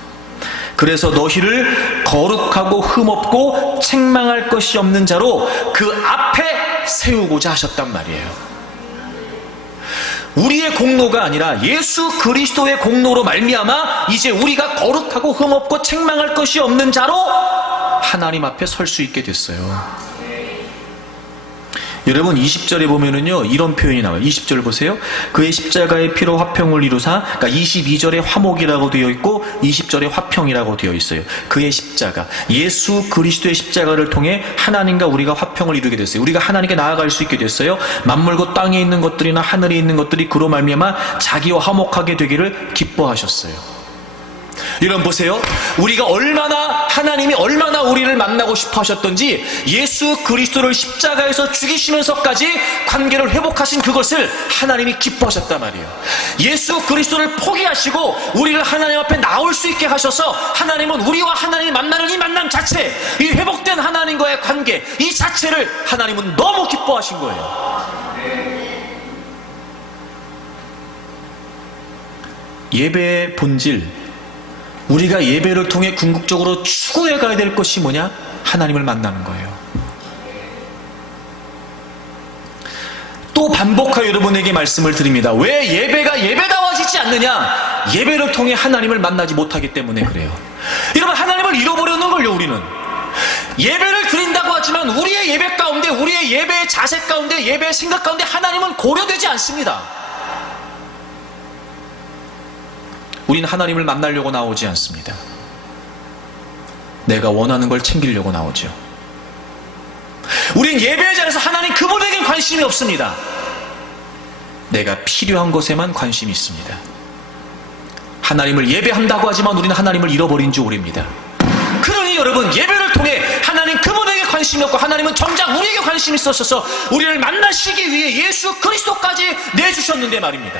그래서 너희를 거룩하고 흠없고 책망할 것이 없는 자로 그 앞에 세우고자 하셨단 말이에요. 우리의 공로가 아니라 예수 그리스도의 공로로 말미암아 이제 우리가 거룩하고 흠없고 책망할 것이 없는 자로 하나님 앞에 설 수 있게 됐어요. 여러분 20절에 보면은요 이런 표현이 나와요. 20절 보세요. 그의 십자가의 피로 화평을 이루사, 그러니까 22절에 화목이라고 되어 있고 20절에 화평이라고 되어 있어요. 그의 십자가, 예수 그리스도의 십자가를 통해 하나님과 우리가 화평을 이루게 됐어요. 우리가 하나님께 나아갈 수 있게 됐어요. 만물고 땅에 있는 것들이나 하늘에 있는 것들이 그로 말미암아 자기와 화목하게 되기를 기뻐하셨어요. 여러분 보세요. 우리가 하나님이 얼마나 우리를 만나고 싶어 하셨던지 예수 그리스도를 십자가에서 죽이시면서까지 관계를 회복하신 그것을 하나님이 기뻐하셨단 말이에요. 예수 그리스도를 포기하시고 우리를 하나님 앞에 나올 수 있게 하셔서 하나님은 우리와 하나님이 만나는 이 만남 자체, 이 회복된 하나님과의 관계 이 자체를 하나님은 너무 기뻐하신 거예요. 예배의 본질, 우리가 예배를 통해 궁극적으로 추구해 가야 될 것이 뭐냐? 하나님을 만나는 거예요. 또 반복하여 여러분에게 말씀을 드립니다. 왜 예배가 예배다워지지 않느냐? 예배를 통해 하나님을 만나지 못하기 때문에 그래요. 여러분 하나님을 잃어버리는 걸요. 우리는 예배를 드린다고 하지만 우리의 예배 가운데, 우리의 예배의 자세 가운데, 예배의 생각 가운데 하나님은 고려되지 않습니다. 우리는 하나님을 만나려고 나오지 않습니다. 내가 원하는 걸 챙기려고 나오죠. 우린 예배의 자리에서 하나님 그분에겐 관심이 없습니다. 내가 필요한 것에만 관심이 있습니다. 하나님을 예배한다고 하지만 우리는 하나님을 잃어버린 지 오래입니다. 그러니 여러분 예배를 통해 하나님 그분에게 관심이 없고 하나님은 정작 우리에게 관심이 있으셔서 우리를 만나시기 위해 예수 그리스도까지 내주셨는데 말입니다.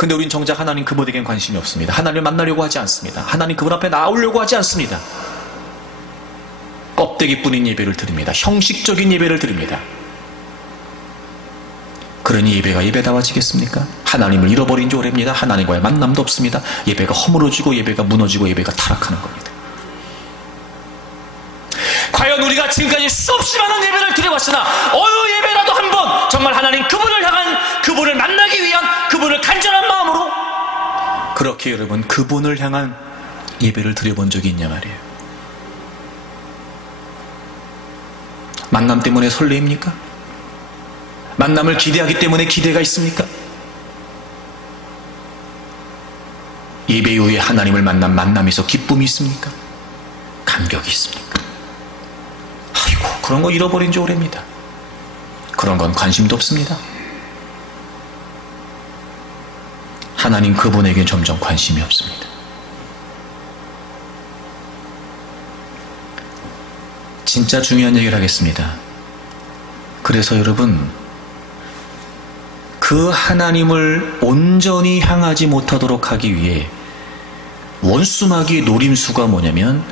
근데 우린 정작 하나님 그분에겐 관심이 없습니다. 하나님을 만나려고 하지 않습니다. 하나님 그분 앞에 나오려고 하지 않습니다. 껍데기뿐인 예배를 드립니다. 형식적인 예배를 드립니다. 그러니 예배가 예배다워지겠습니까? 하나님을 잃어버린 지 오래입니다. 하나님과의 만남도 없습니다. 예배가 허물어지고 예배가 무너지고 예배가 타락하는 겁니다. 과연 우리가 지금까지 수없이 많은 예배를 드려왔으나 어느 예배라도 한번 정말 하나님 그분을 향한, 그분을 만나기 위한, 그분을 간절한 마음으로 그렇게 여러분 그분을 향한 예배를 드려본 적이 있냐 말이에요. 만남 때문에 설레입니까? 만남을 기대하기 때문에 기대가 있습니까? 예배 이후에 하나님을 만난 만남에서 기쁨이 있습니까? 감격이 있습니까? 아이고 그런 거 잃어버린 지 오래입니다. 그런 건 관심도 없습니다. 하나님 그분에겐 점점 관심이 없습니다. 진짜 중요한 얘기를 하겠습니다. 그래서 여러분 그 하나님을 온전히 향하지 못하도록 하기 위해 원수마귀의 노림수가 뭐냐면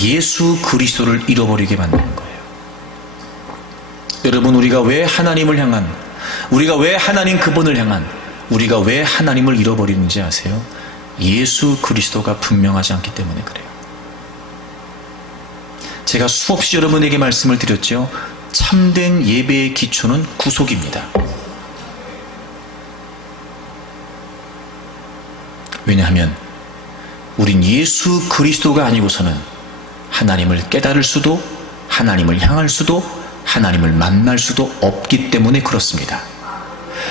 예수 그리스도를 잃어버리게 만드는 거예요. 여러분 우리가 왜 하나님을 향한, 우리가 왜 하나님 그분을 향한, 우리가 왜 하나님을 잃어버리는지 아세요? 예수 그리스도가 분명하지 않기 때문에 그래요. 제가 수없이 여러분에게 말씀을 드렸죠. 참된 예배의 기초는 구속입니다. 왜냐하면 우린 예수 그리스도가 아니고서는 하나님을 깨달을 수도, 하나님을 향할 수도, 하나님을 만날 수도 없기 때문에 그렇습니다.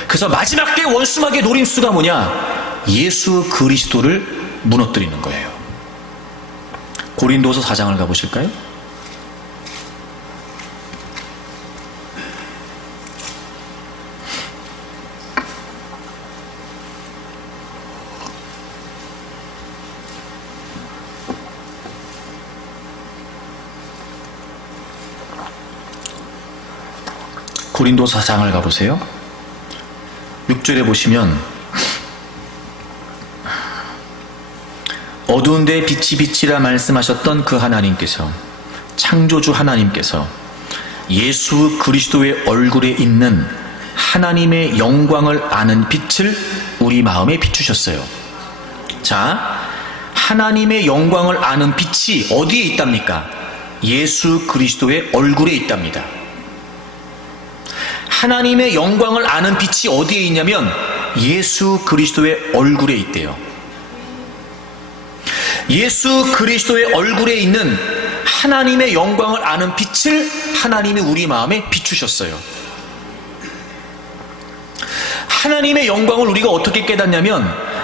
그래서 마지막 때 원수마귀의 노림수가 뭐냐? 예수 그리스도를 무너뜨리는 거예요. 고린도서 4장을 가보실까요? 고린도서 4장을 가보세요. 6절에 보시면 어두운 데에 빛이 빛이라 말씀하셨던 그 하나님께서, 창조주 하나님께서 예수 그리스도의 얼굴에 있는 하나님의 영광을 아는 빛을 우리 마음에 비추셨어요. 자, 하나님의 영광을 아는 빛이 어디에 있답니까? 예수 그리스도의 얼굴에 있답니다. 하나님의 영광을 아는 빛이 어디에 있냐면 예수 그리스도의 얼굴에 있대요. 예수 그리스도의 얼굴에 있는 하나님의 영광을 아는 빛을 하나님이 우리 마음에 비추셨어요. 하나님의 영광을 우리가 어떻게 깨닫냐면,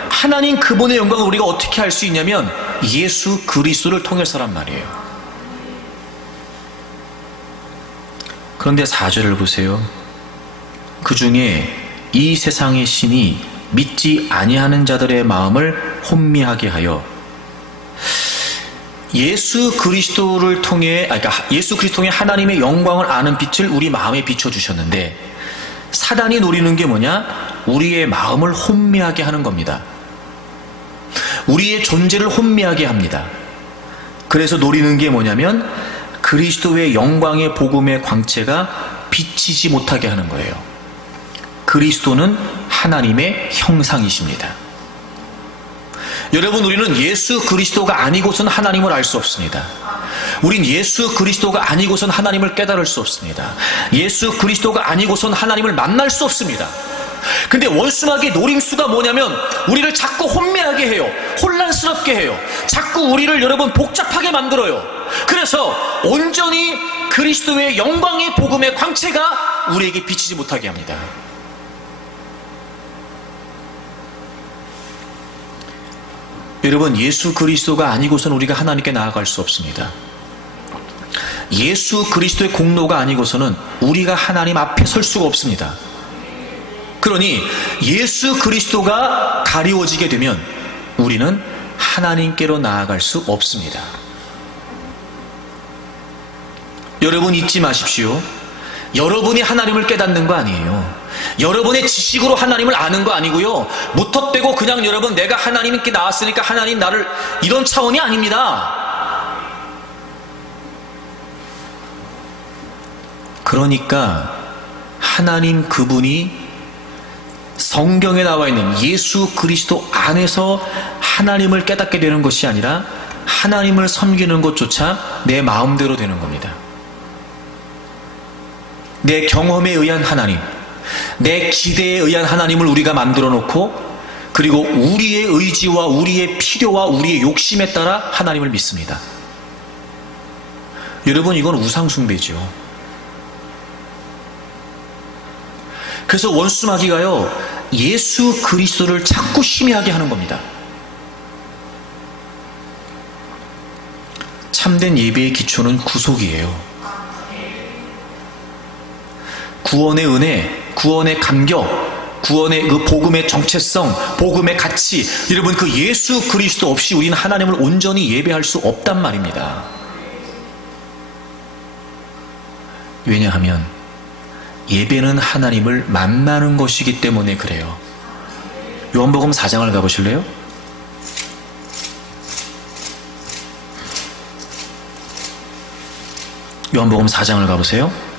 하나님 그분의 영광을 우리가 어떻게 알 수 있냐면 예수 그리스도를 통해서란 말이에요. 그런데 4절을 보세요. 그 중에 이 세상의 신이 믿지 아니하는 자들의 마음을 혼미하게 하여 예수 그리스도를 통해, 그러니까 예수 그리스도 통해 하나님의 영광을 아는 빛을 우리 마음에 비춰주셨는데, 사단이 노리는 게 뭐냐? 우리의 마음을 혼미하게 하는 겁니다. 우리의 존재를 혼미하게 합니다. 그래서 노리는 게 뭐냐면 그리스도의 영광의 복음의 광채가 비치지 못하게 하는 거예요. 그리스도는 하나님의 형상이십니다. 여러분, 우리는 예수 그리스도가 아니고선 하나님을 알 수 없습니다. 우린 예수 그리스도가 아니고선 하나님을 깨달을 수 없습니다. 예수 그리스도가 아니고선 하나님을 만날 수 없습니다. 근데 원수마귀의 노림수가 뭐냐면 우리를 자꾸 혼미하게 해요. 혼란스럽게 해요. 자꾸 우리를 여러분 복잡하게 만들어요. 그래서 온전히 그리스도의 영광의 복음의 광채가 우리에게 비치지 못하게 합니다. 여러분, 예수 그리스도가 아니고선 우리가 하나님께 나아갈 수 없습니다. 예수 그리스도의 공로가 아니고서는 우리가 하나님 앞에 설 수가 없습니다. 그러니 예수 그리스도가 가리워지게 되면 우리는 하나님께로 나아갈 수 없습니다. 여러분, 잊지 마십시오. 여러분이 하나님을 깨닫는 거 아니에요. 여러분의 지식으로 하나님을 아는 거 아니고요. 무턱대고 그냥 여러분 내가 하나님께 나왔으니까 하나님 나를, 이런 차원이 아닙니다. 그러니까 하나님 그분이 성경에 나와 있는 예수 그리스도 안에서 하나님을 깨닫게 되는 것이 아니라 하나님을 섬기는 것조차 내 마음대로 되는 겁니다. 내 경험에 의한 하나님, 내 기대에 의한 하나님을 우리가 만들어 놓고, 그리고 우리의 의지와 우리의 필요와 우리의 욕심에 따라 하나님을 믿습니다. 여러분, 이건 우상숭배죠. 그래서 원수마귀가요, 예수 그리스도를 자꾸 희미하게 하는 겁니다. 참된 예배의 기초는 구속이에요. 구원의 은혜, 구원의 감격, 구원의 그 복음의 정체성, 복음의 가치, 여러분 그 예수 그리스도 없이 우리는 하나님을 온전히 예배할 수 없단 말입니다. 왜냐하면 예배는 하나님을 만나는 것이기 때문에 그래요. 요한복음 4장을 가보실래요? 요한복음 4장을 가보세요.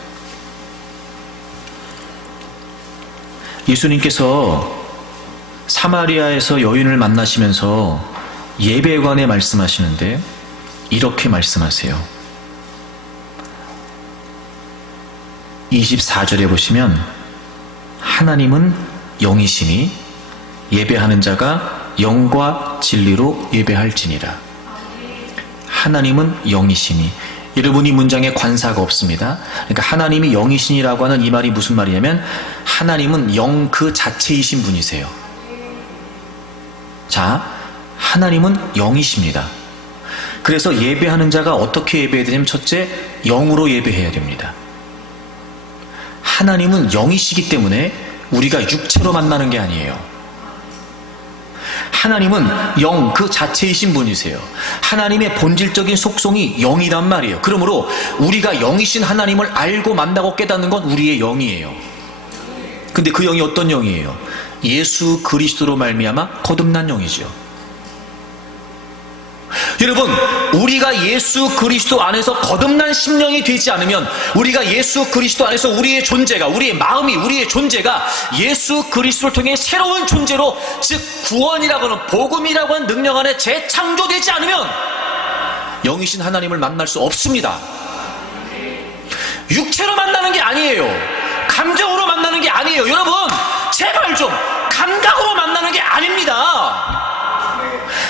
예수님께서 사마리아에서 여인을 만나시면서 예배에 관해 말씀하시는데 이렇게 말씀하세요. 24절에 보시면 하나님은 영이시니 예배하는 자가 영과 진리로 예배할지니라. 하나님은 영이시니, 여러분 이 문장에 관사가 없습니다. 그러니까 하나님이 영이시니라고 하는 이 말이 무슨 말이냐면 하나님은 영 그 자체이신 분이세요. 자, 하나님은 영이십니다. 그래서 예배하는 자가 어떻게 예배해야 되냐면 첫째, 영으로 예배해야 됩니다. 하나님은 영이시기 때문에 우리가 육체로 만나는 게 아니에요. 하나님은 영 그 자체이신 분이세요. 하나님의 본질적인 속성이 영이란 말이에요. 그러므로 우리가 영이신 하나님을 알고 만나고 깨닫는 건 우리의 영이에요. 근데 그 영이 어떤 영이에요? 예수 그리스도로 말미암아 거듭난 영이죠. 여러분, 우리가 예수 그리스도 안에서 거듭난 심령이 되지 않으면, 우리가 예수 그리스도 안에서 우리의 존재가, 우리의 마음이, 우리의 존재가 예수 그리스도를 통해 새로운 존재로, 즉 구원이라고 하는, 복음이라고 하는 능력 안에 재창조되지 않으면 영이신 하나님을 만날 수 없습니다. 육체로 만나는 게 아니에요. 감정으로 만나는 게 아니에요. 여러분, 제발 좀 감각으로 만나는 게 아닙니다.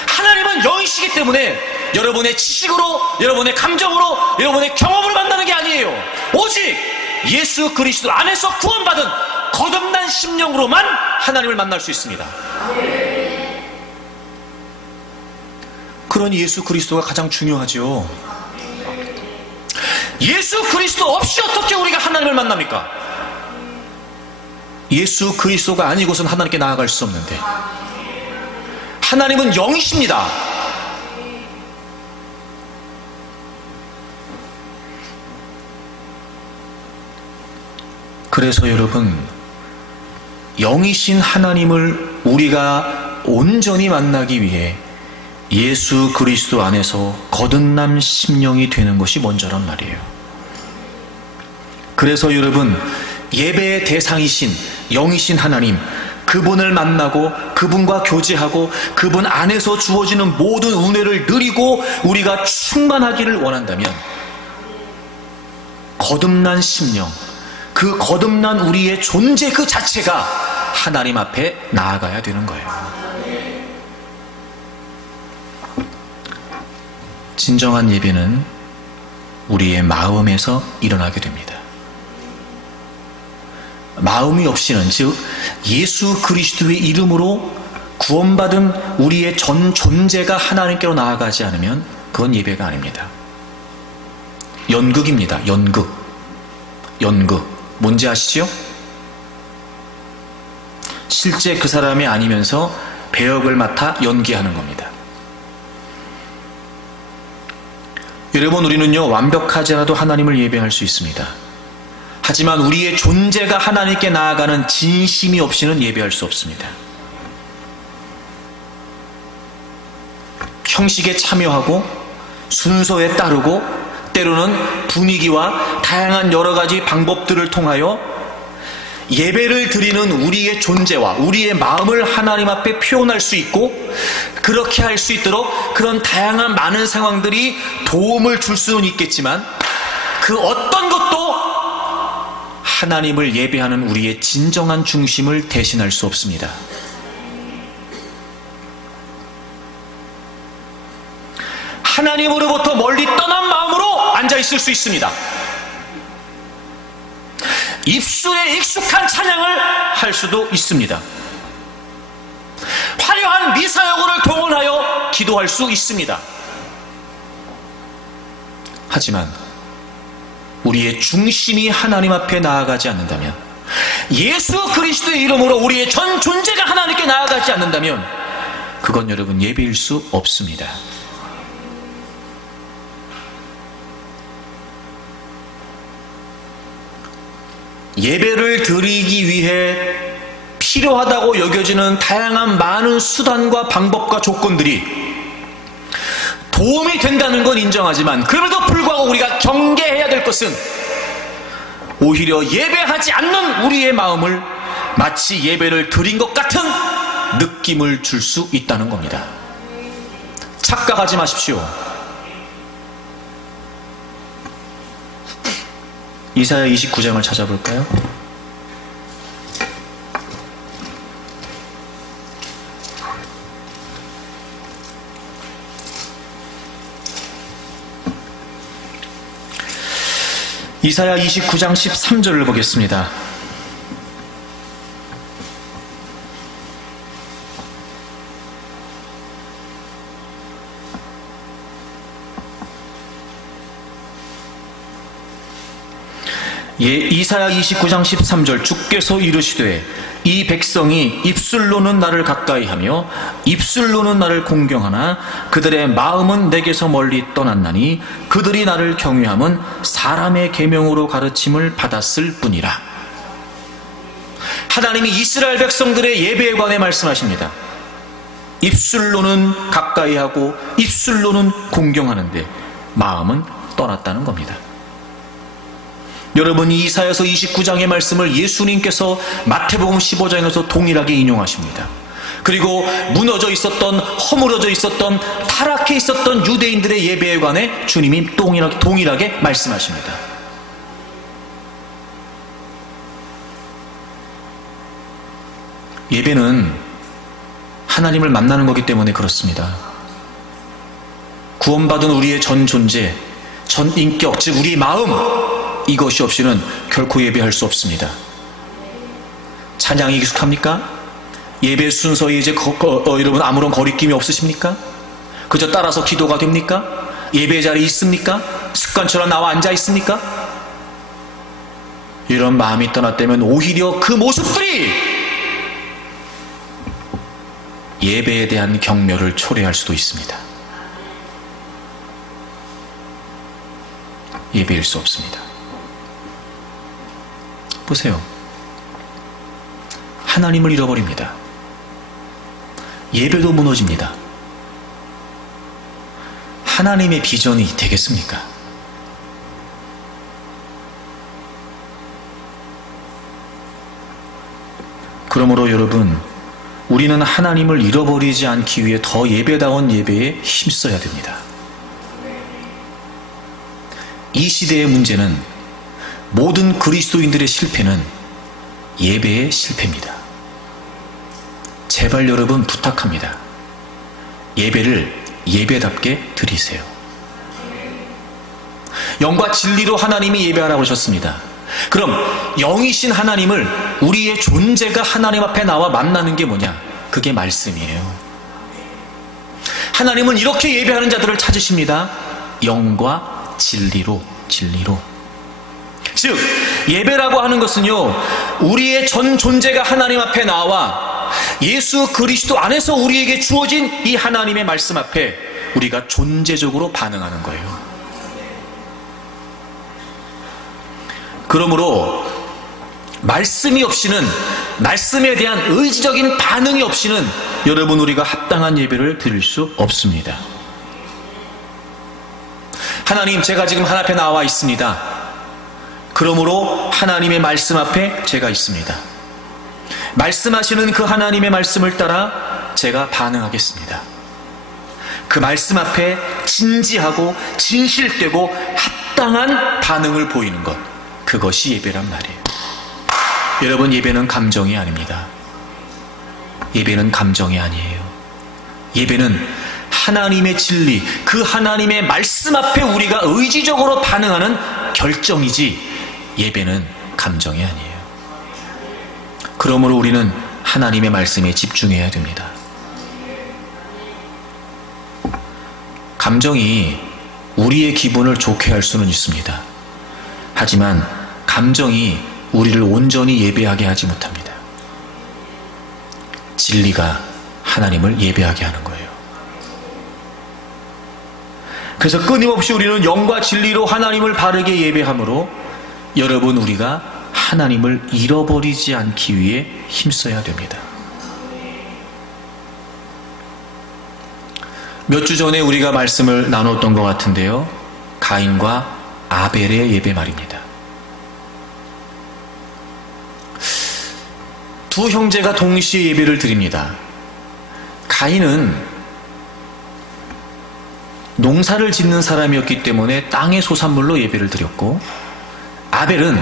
하나님은 영이시기 때문에 여러분의 지식으로, 여러분의 감정으로, 여러분의 경험으로 만나는 게 아니에요. 오직 예수 그리스도 안에서 구원받은 거듭난 심령으로만 하나님을 만날 수 있습니다. 그러니 예수 그리스도가 가장 중요하죠. 예수 그리스도 없이 어떻게 우리가 하나님을 만납니까? 예수 그리스도가 아니고선 하나님께 나아갈 수 없는데, 하나님은 영이십니다. 그래서 여러분, 영이신 하나님을 우리가 온전히 만나기 위해 예수 그리스도 안에서 거듭난 심령이 되는 것이 먼저란 말이에요. 그래서 여러분, 예배의 대상이신 영이신 하나님, 그분을 만나고 그분과 교제하고 그분 안에서 주어지는 모든 은혜를 누리고 우리가 충만하기를 원한다면, 거듭난 심령, 그 거듭난 우리의 존재 그 자체가 하나님 앞에 나아가야 되는 거예요. 진정한 예배는 우리의 마음에서 일어나게 됩니다. 마음이 없이는, 즉 예수 그리스도의 이름으로 구원받은 우리의 전 존재가 하나님께로 나아가지 않으면 그건 예배가 아닙니다. 연극입니다. 연극. 뭔지 아시죠? 실제 그 사람이 아니면서 배역을 맡아 연기하는 겁니다. 여러분, 우리는요, 완벽하지 않아도 하나님을 예배할 수 있습니다. 하지만 우리의 존재가 하나님께 나아가는 진심이 없이는 예배할 수 없습니다. 형식에 참여하고 순서에 따르고 때로는 분위기와 다양한 여러 가지 방법들을 통하여 예배를 드리는 우리의 존재와 우리의 마음을 하나님 앞에 표현할 수 있고, 그렇게 할 수 있도록 그런 다양한 많은 상황들이 도움을 줄 수는 있겠지만, 그 어떤 것도 하나님을 예배하는 우리의 진정한 중심을 대신할 수 없습니다. 하나님으로부터 멀리 떠난 마음으로 앉아있을 수 있습니다. 입술에 익숙한 찬양을 할 수도 있습니다. 화려한 미사여구를 동원하여 기도할 수 있습니다. 하지만 우리의 중심이 하나님 앞에 나아가지 않는다면, 예수 그리스도의 이름으로 우리의 전 존재가 하나님께 나아가지 않는다면, 그건 여러분 예배일 수 없습니다. 예배를 드리기 위해 필요하다고 여겨지는 다양한 많은 수단과 방법과 조건들이 도움이 된다는 건 인정하지만, 그럼에도 불구하고 우리가 경계해야 될 것은 오히려 예배하지 않는 우리의 마음을 마치 예배를 드린 것 같은 느낌을 줄 수 있다는 겁니다. 착각하지 마십시오. 이사야 29장을 찾아볼까요? 이사야 29장 13절을 보겠습니다. 이사야 29장 13절, 주께서 이르시되 이 백성이 입술로는 나를 가까이하며 입술로는 나를 공경하나 그들의 마음은 내게서 멀리 떠났나니 그들이 나를 경외함은 사람의 계명으로 가르침을 받았을 뿐이라. 하나님이 이스라엘 백성들의 예배에 관해 말씀하십니다. 입술로는 가까이하고 입술로는 공경하는데 마음은 떠났다는 겁니다. 여러분, 이사야서 29장의 말씀을 예수님께서 마태복음 15장에서 동일하게 인용하십니다. 그리고 무너져 있었던, 허물어져 있었던, 타락해 있었던 유대인들의 예배에 관해 주님이 동일하게 말씀하십니다. 예배는 하나님을 만나는 거기 때문에 그렇습니다. 구원받은 우리의 전 존재, 전 인격, 즉 우리 마음, 이것이 없이는 결코 예배할 수 없습니다. 찬양이 익숙합니까? 예배 순서에 이제 여러분 아무런 거리낌이 없으십니까? 그저 따라서 기도가 됩니까? 예배 자리에 있습니까? 습관처럼 나와 앉아 있습니까? 이런 마음이 떠났다면 오히려 그 모습들이 예배에 대한 경멸을 초래할 수도 있습니다. 예배일 수 없습니다. 보세요. 하나님을 잃어버립니다. 예배도 무너집니다. 하나님의 비전이 되겠습니까? 그러므로 여러분, 우리는 하나님을 잃어버리지 않기 위해 더 예배다운 예배에 힘써야 됩니다. 이 시대의 문제는, 모든 그리스도인들의 실패는 예배의 실패입니다. 제발 여러분 부탁합니다. 예배를 예배답게 드리세요. 영과 진리로 하나님이 예배하라고 하셨습니다. 그럼 영이신 하나님을, 우리의 존재가 하나님 앞에 나와 만나는 게 뭐냐? 그게 말씀이에요. 하나님은 이렇게 예배하는 자들을 찾으십니다. 영과 진리로. 즉 예배라고 하는 것은요, 우리의 전 존재가 하나님 앞에 나와 예수 그리스도 안에서 우리에게 주어진 이 하나님의 말씀 앞에 우리가 존재적으로 반응하는 거예요. 그러므로 말씀이 없이는, 말씀에 대한 의지적인 반응이 없이는 여러분, 우리가 합당한 예배를 드릴 수 없습니다. 하나님, 제가 지금 하나님 앞에 나와 있습니다. 그러므로 하나님의 말씀 앞에 제가 있습니다. 말씀하시는 그 하나님의 말씀을 따라 제가 반응하겠습니다. 그 말씀 앞에 진지하고 진실되고 합당한 반응을 보이는 것, 그것이 예배란 말이에요. 여러분, 예배는 감정이 아닙니다. 예배는 감정이 아니에요. 예배는 하나님의 진리, 그 하나님의 말씀 앞에 우리가 의지적으로 반응하는 결정이지, 예배는 감정이 아니에요. 그러므로 우리는 하나님의 말씀에 집중해야 됩니다. 감정이 우리의 기분을 좋게 할 수는 있습니다. 하지만 감정이 우리를 온전히 예배하게 하지 못합니다. 진리가 하나님을 예배하게 하는 거예요. 그래서 끊임없이 우리는 영과 진리로 하나님을 바르게 예배함으로 여러분, 우리가 하나님을 잃어버리지 않기 위해 힘써야 됩니다. 몇 주 전에 우리가 말씀을 나눴던 것 같은데요, 가인과 아벨의 예배 말입니다. 두 형제가 동시에 예배를 드립니다. 가인은 농사를 짓는 사람이었기 때문에 땅의 소산물로 예배를 드렸고, 아벨은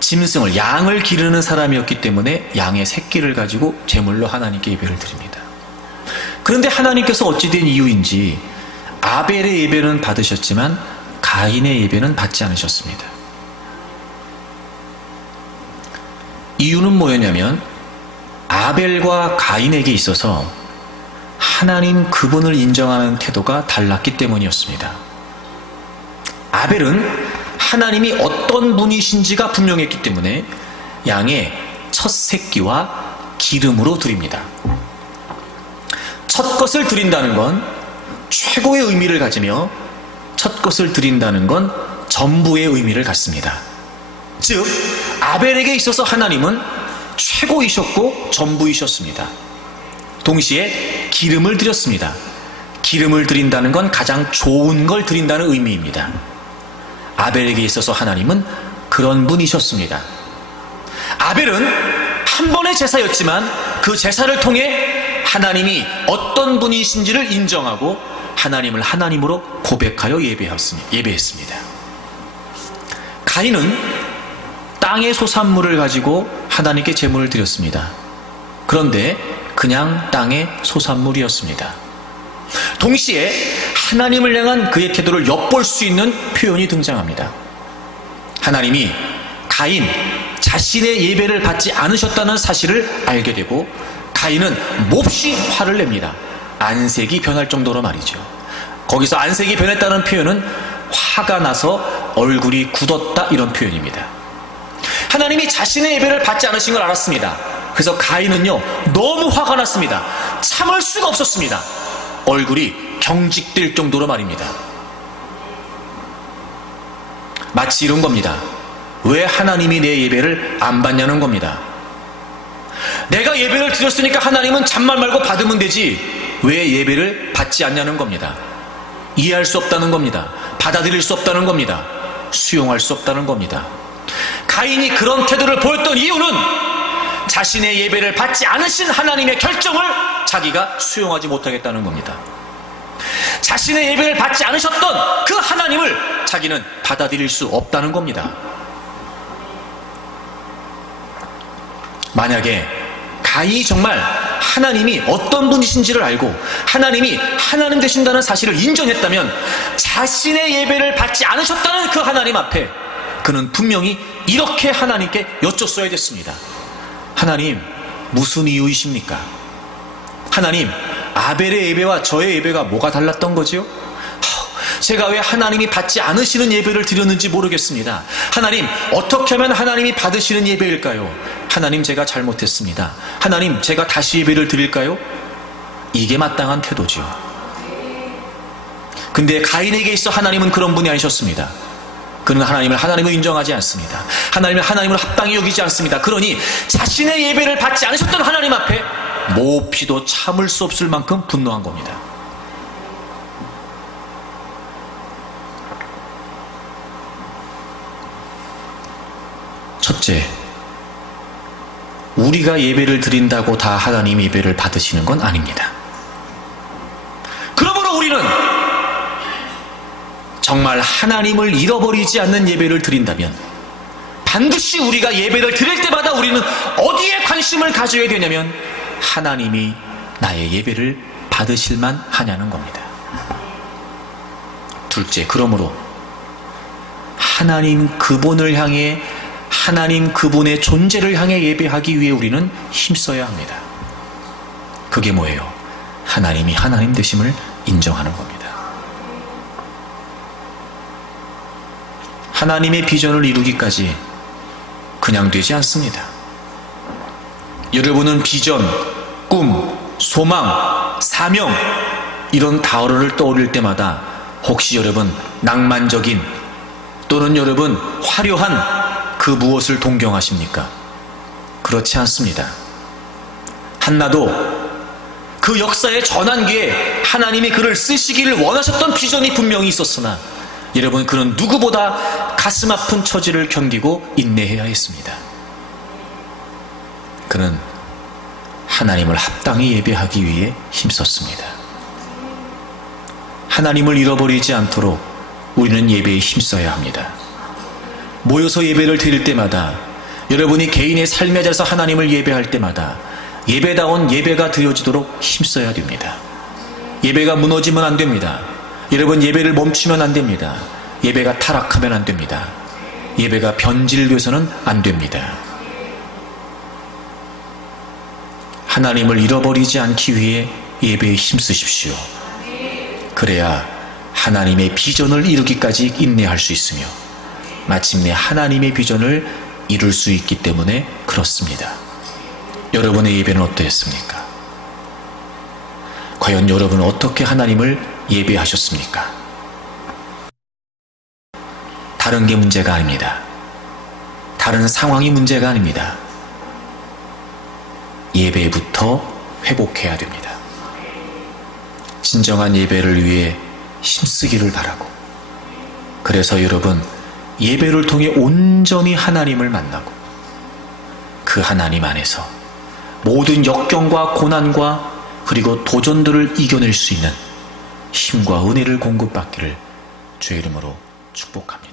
짐승을, 양을 기르는 사람이었기 때문에 양의 새끼를 가지고 제물로 하나님께 예배를 드립니다. 그런데 하나님께서 어찌된 이유인지 아벨의 예배는 받으셨지만 가인의 예배는 받지 않으셨습니다. 이유는 뭐였냐면, 아벨과 가인에게 있어서 하나님 그분을 인정하는 태도가 달랐기 때문이었습니다. 아벨은 하나님이 어떤 분이신지가 분명했기 때문에 양의 첫 새끼와 기름으로 드립니다. 첫 것을 드린다는 건 최고의 의미를 가지며 첫 것을 드린다는 건 전부의 의미를 갖습니다. 즉 아벨에게 있어서 하나님은 최고이셨고 전부이셨습니다. 동시에 기름을 드렸습니다. 기름을 드린다는 건 가장 좋은 걸 드린다는 의미입니다. 아벨에게 있어서 하나님은 그런 분이셨습니다. 아벨은 한 번의 제사였지만 그 제사를 통해 하나님이 어떤 분이신지를 인정하고 하나님을 하나님으로 고백하여 예배했습니다. 가인은 땅의 소산물을 가지고 하나님께 제물을 드렸습니다. 그런데 그냥 땅의 소산물이었습니다. 동시에 하나님을 향한 그의 태도를 엿볼 수 있는 표현이 등장합니다. 하나님이 가인 자신의 예배를 받지 않으셨다는 사실을 알게 되고 가인은 몹시 화를 냅니다. 안색이 변할 정도로 말이죠. 거기서 안색이 변했다는 표현은 화가 나서 얼굴이 굳었다 이런 표현입니다. 하나님이 자신의 예배를 받지 않으신 걸 알았습니다. 그래서 가인은요 너무 화가 났습니다. 참을 수가 없었습니다. 얼굴이 경직될 정도로 말입니다. 마치 이런 겁니다. 왜 하나님이 내 예배를 안 받냐는 겁니다. 내가 예배를 드렸으니까 하나님은 잔말 말고 받으면 되지 왜 예배를 받지 않냐는 겁니다. 이해할 수 없다는 겁니다. 받아들일 수 없다는 겁니다. 수용할 수 없다는 겁니다. 가인이 그런 태도를 보였던 이유는 자신의 예배를 받지 않으신 하나님의 결정을 자기가 수용하지 못하겠다는 겁니다. 자신의 예배를 받지 않으셨던 그 하나님을 자기는 받아들일 수 없다는 겁니다. 만약에 가인이 정말 하나님이 어떤 분이신지를 알고 하나님이 하나님 되신다는 사실을 인정했다면 자신의 예배를 받지 않으셨다는 그 하나님 앞에 그는 분명히 이렇게 하나님께 여쭙어야 됐습니다. 하나님, 무슨 이유이십니까? 하나님, 아벨의 예배와 저의 예배가 뭐가 달랐던 거지요? 제가 왜 하나님이 받지 않으시는 예배를 드렸는지 모르겠습니다. 하나님, 어떻게 하면 하나님이 받으시는 예배일까요? 하나님, 제가 잘못했습니다. 하나님, 제가 다시 예배를 드릴까요? 이게 마땅한 태도죠. 근데 가인에게 있어 하나님은 그런 분이 아니셨습니다. 그는 하나님을 하나님으로 인정하지 않습니다. 하나님을 하나님으로 합당히 여기지 않습니다. 그러니 자신의 예배를 받지 않으셨던 하나님 앞에 몹시도 참을 수 없을 만큼 분노한 겁니다. 첫째, 우리가 예배를 드린다고 다 하나님 예배를 받으시는 건 아닙니다. 그러므로 우리는 정말 하나님을 잃어버리지 않는 예배를 드린다면 반드시 우리가 예배를 드릴 때마다 우리는 어디에 관심을 가져야 되냐면 하나님이 나의 예배를 받으실만 하냐는 겁니다. 둘째, 그러므로 하나님 그분을 향해 하나님 그분의 존재를 향해 예배하기 위해 우리는 힘써야 합니다. 그게 뭐예요? 하나님이 하나님 되심을 인정하는 겁니다. 하나님의 비전을 이루기까지 그냥 되지 않습니다. 여러분은 비전, 꿈, 소망, 사명 이런 단어를 떠올릴 때마다 혹시 여러분 낭만적인 또는 여러분 화려한 그 무엇을 동경하십니까? 그렇지 않습니다. 한나도 그 역사의 전환기에 하나님이 그를 쓰시기를 원하셨던 비전이 분명히 있었으나 여러분 그는 누구보다 가슴 아픈 처지를 견디고 인내해야 했습니다. 그는 하나님을 합당히 예배하기 위해 힘썼습니다. 하나님을 잃어버리지 않도록 우리는 예배에 힘써야 합니다. 모여서 예배를 드릴 때마다 여러분이 개인의 삶의 자리에서 하나님을 예배할 때마다 예배다운 예배가 드려지도록 힘써야 됩니다. 예배가 무너지면 안 됩니다. 여러분 예배를 멈추면 안 됩니다. 예배가 타락하면 안 됩니다. 예배가 변질돼서는 안 됩니다. 하나님을 잃어버리지 않기 위해 예배에 힘쓰십시오. 그래야 하나님의 비전을 이루기까지 인내할 수 있으며 마침내 하나님의 비전을 이룰 수 있기 때문에 그렇습니다. 들었습니다. 여러분의 예배는 어떠했습니까? 과연 여러분은 어떻게 하나님을 예배하셨습니까? 다른 게 문제가 아닙니다. 다른 상황이 문제가 아닙니다. 예배부터 회복해야 됩니다. 진정한 예배를 위해 힘쓰기를 바라고, 그래서 여러분 예배를 통해 온전히 하나님을 만나고 그 하나님 안에서 모든 역경과 고난과 그리고 도전들을 이겨낼 수 있는 힘과 은혜를 공급받기를 주의 이름으로 축복합니다.